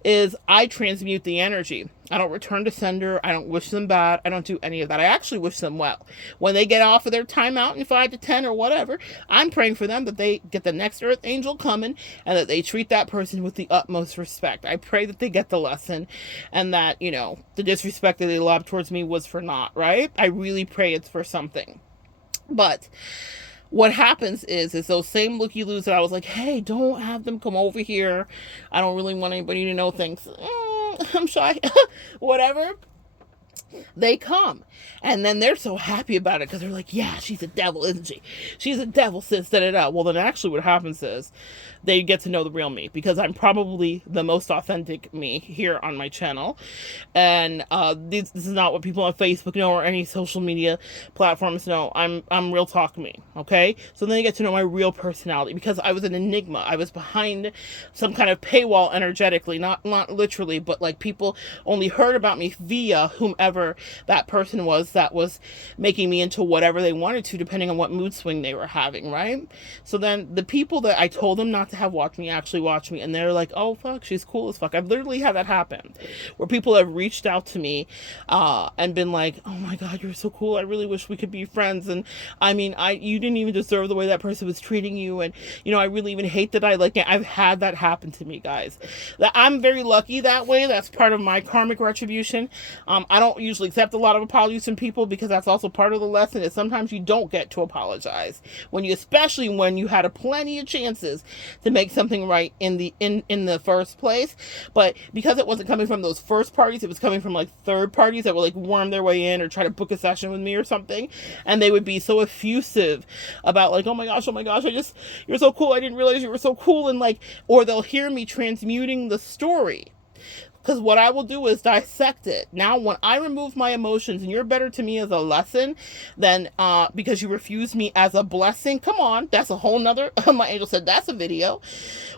is I transmute the energy. I don't return to sender. I don't wish them bad. I don't do any of that. I actually wish them well. When they get off of their timeout in 5 to 10 or whatever, I'm praying for them that they get the next earth angel coming and that they treat that person with the utmost respect. I pray that they get the lesson and that, you know, the disrespect that they lobbed towards me was for naught, right? I really pray it's for something. But what happens is those same looky-loos that I was like, hey, don't have them come over here. I don't really want anybody to know things. I'm shy. Whatever. They come. And then they're so happy about it because they're like, yeah, she's a devil, isn't she? She's a devil, sis, da-da-da. Well, then actually what happens is they get to know the real me because I'm probably the most authentic me here on my channel. And this is not what people on Facebook know or any social media platforms know. I'm real talk me, okay? So then they get to know my real personality because I was an enigma. I was behind some kind of paywall energetically, not literally, but like people only heard about me via whomever that person was that was making me into whatever they wanted to, depending on what mood swing they were having, right? So then the people that I told them not to have watch me actually watch me, and they're like, oh fuck, she's cool as fuck. I've literally had that happen where people have reached out to me and been like, oh my god, you're so cool, I really wish we could be friends, and I mean, you didn't even deserve the way that person was treating you, and you know, I really even hate that I like it. I've had that happen to me, guys. That I'm very lucky that way. That's part of my karmic retribution. I don't usually accept a lot of apologies from people because that's also part of the lesson, is sometimes you don't get to apologize especially when you had plenty of chances to make something right in the first place. But because it wasn't coming from those first parties, it was coming from like third parties that would like worm their way in or try to book a session with me or something, and they would be so effusive about like, oh my gosh, you're so cool, I didn't realize you were so cool, and like, or they'll hear me transmuting the story Because what I will do is dissect it. Now, when I remove my emotions and you're better to me as a lesson than because you refuse me as a blessing, come on, that's a whole nother, my angel said, that's a video.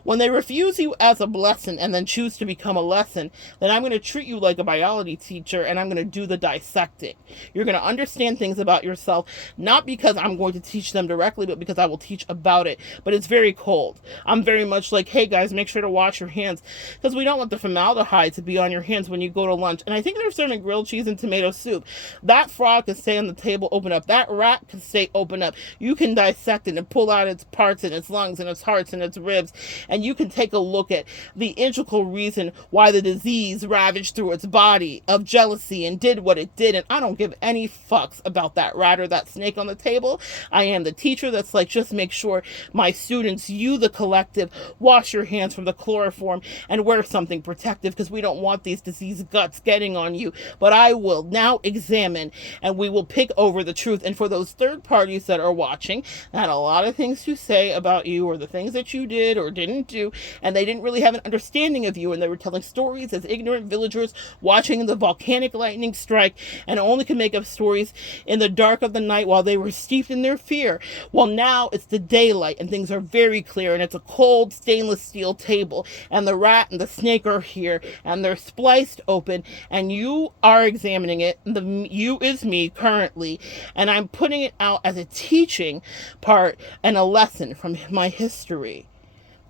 When they refuse you as a blessing and then choose to become a lesson, then I'm going to treat you like a biology teacher and I'm going to do the dissecting. You're going to understand things about yourself, not because I'm going to teach them directly, but because I will teach about it. But it's very cold. I'm very much like, hey guys, make sure to wash your hands, because we don't want the formaldehyde to be on your hands when you go to lunch. And I think they're serving grilled cheese and tomato soup. That frog can stay on the table, open up. That rat can stay open up. You can dissect it and pull out its parts and its lungs and its hearts and its ribs. And you can take a look at the integral reason why the disease ravaged through its body of jealousy and did what it did. And I don't give any fucks about that rat or that snake on the table. I am the teacher that's like, just make sure my students, you the collective, wash your hands from the chloroform and wear something protective, because we don't want these disease guts getting on you. But I will now examine and we will pick over the truth. And for those third parties that are watching, that had a lot of things to say about you or the things that you did or didn't do, and they didn't really have an understanding of you, and they were telling stories as ignorant villagers watching the volcanic lightning strike, and only could make up stories in the dark of the night while they were steeped in their fear. Well, now it's the daylight and things are very clear, and it's a cold stainless steel table, and the rat and the snake are here, and they're spliced open, and you are examining it. The you is me currently, and I'm putting it out as a teaching part and a lesson from my history.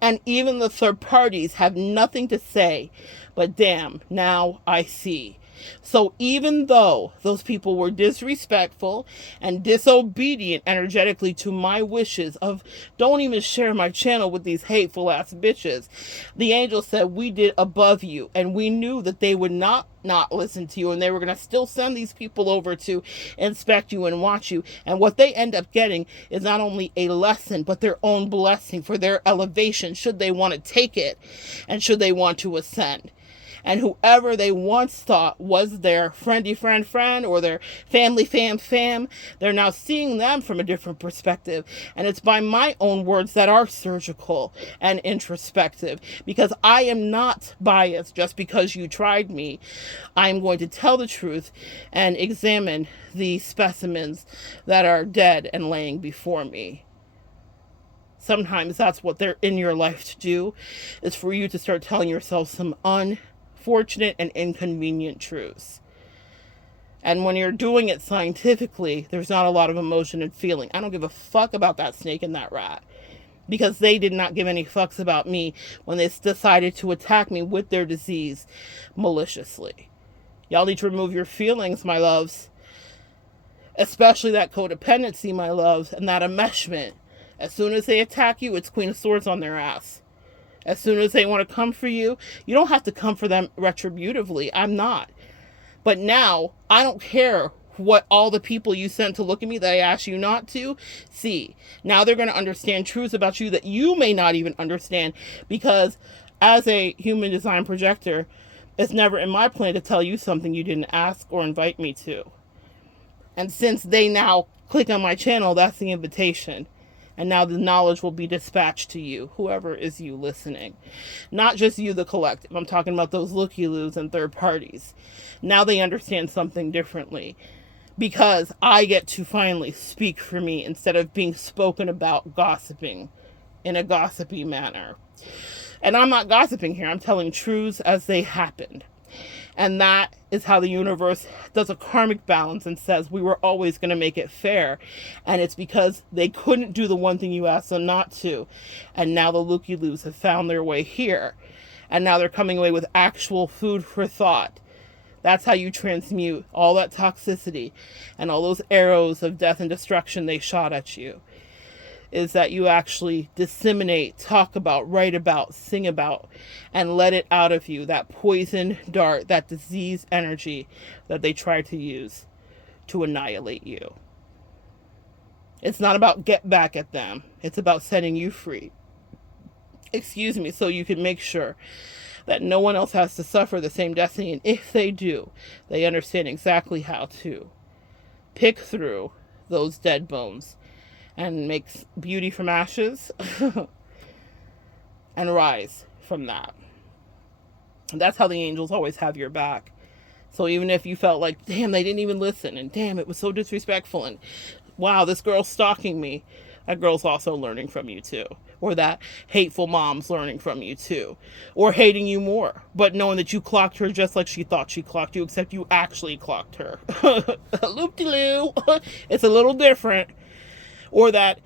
And even the third parties have nothing to say, but damn, now I see. So even though those people were disrespectful and disobedient energetically to my wishes of don't even share my channel with these hateful ass bitches, the angel said we did above you, and we knew that they would not listen to you, and they were going to still send these people over to inspect you and watch you. And what they end up getting is not only a lesson, but their own blessing for their elevation, should they want to take it and should they want to ascend. And whoever they once thought was their friendy friend or their family fam, they're now seeing them from a different perspective. And it's by my own words that are surgical and introspective, because I am not biased just because you tried me. I'm going to tell the truth and examine the specimens that are dead and laying before me. Sometimes that's what they're in your life to do, is for you to start telling yourself some unfortunate and inconvenient truths. And when you're doing it scientifically, there's not a lot of emotion and feeling. I don't give a fuck about that snake and that rat, because they did not give any fucks about me when they decided to attack me with their disease maliciously. Y'all need to remove your feelings, my loves, especially that codependency, my loves, and that enmeshment. As soon as they attack you, it's Queen of Swords on their ass. As soon as they want to come for you, you don't have to come for them retributively. I'm not. But now, I don't care what all the people you sent to look at me that I asked you not to see. Now they're going to understand truths about you that you may not even understand, because as a human design projector, it's never in my plan to tell you something you didn't ask or invite me to. And since they now click on my channel, that's the invitation. And now the knowledge will be dispatched to you, whoever is you listening. Not just you, the collective. I'm talking about those looky-loos and third parties. Now they understand something differently, because I get to finally speak for me instead of being spoken about gossiping in a gossipy manner. And I'm not gossiping here. I'm telling truths as they happened. And that is how the universe does a karmic balance and says we were always going to make it fair. And it's because they couldn't do the one thing you asked them not to. And now the looky-loos have found their way here. And now they're coming away with actual food for thought. That's how you transmute all that toxicity and all those arrows of death and destruction they shot at you. Is that you actually disseminate, talk about, write about, sing about, and let it out of you, that poison dart, that disease energy that they try to use to annihilate you. It's not about get back at them. It's about setting you free. Excuse me, so you can make sure that no one else has to suffer the same destiny. And if they do, they understand exactly how to pick through those dead bones and makes beauty from ashes and rise from that. That's how the angels always have your back. So even if you felt like, damn, they didn't even listen, and damn, it was so disrespectful, and wow, this girl's stalking me, that girl's also learning from you too. Or that hateful mom's learning from you too. Or hating you more, but knowing that you clocked her just like she thought she clocked you, except you actually clocked her. Loop-de-loo. It's a little different. Or that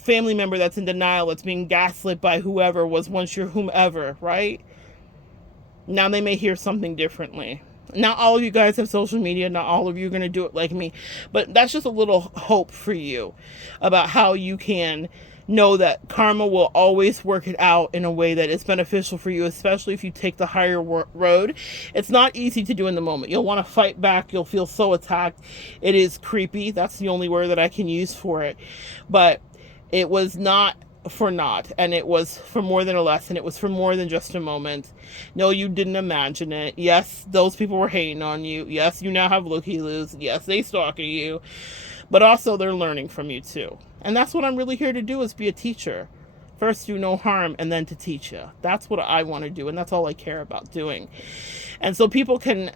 family member that's in denial, that's being gaslit by whoever was once your whomever, right? Now they may hear something differently. Not all of you guys have social media. Not all of you are going to do it like me. But that's just a little hope for you about how you can know that karma will always work it out in a way that is beneficial for you, especially if you take the higher road. It's not easy to do in the moment. You'll want to fight back. You'll feel so attacked. It is creepy. That's the only word that I can use for it. But it was not for naught, and it was for more than a lesson. It was for more than just a moment. No, you didn't imagine it. Yes, those people were hating on you. Yes, you now have looky-loos. Yes, they stalking you, but also they're learning from you too. And that's what I'm really here to do, is be a teacher. First do no harm, and then to teach you. That's what I want to do, and that's all I care about doing. And so people can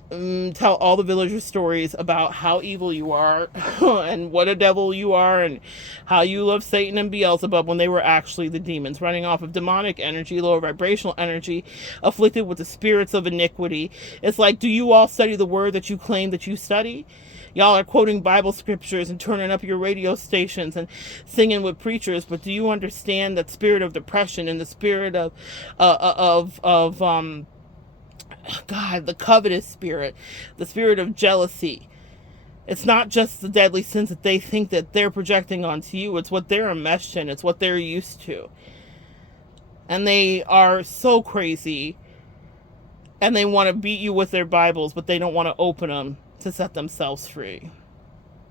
tell all the villager stories about how evil you are and what a devil you are and how you love Satan and Beelzebub, when they were actually the demons running off of demonic energy, lower vibrational energy, afflicted with the spirits of iniquity. It's like, do you all study the word that you claim that you study? Y'all are quoting Bible scriptures and turning up your radio stations and singing with preachers, but do you understand that spirit of depression and the spirit of God, the covetous spirit, the spirit of jealousy? It's not just the deadly sins that they think that they're projecting onto you. It's what they're enmeshed in. It's what they're used to. And they are so crazy, and they want to beat you with their Bibles, but they don't want to open them to set themselves free.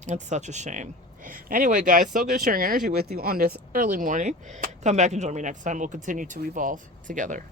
It's such a shame. Anyway, guys, so good sharing energy with you on this early morning. Come back and join me next time. We'll continue to evolve together.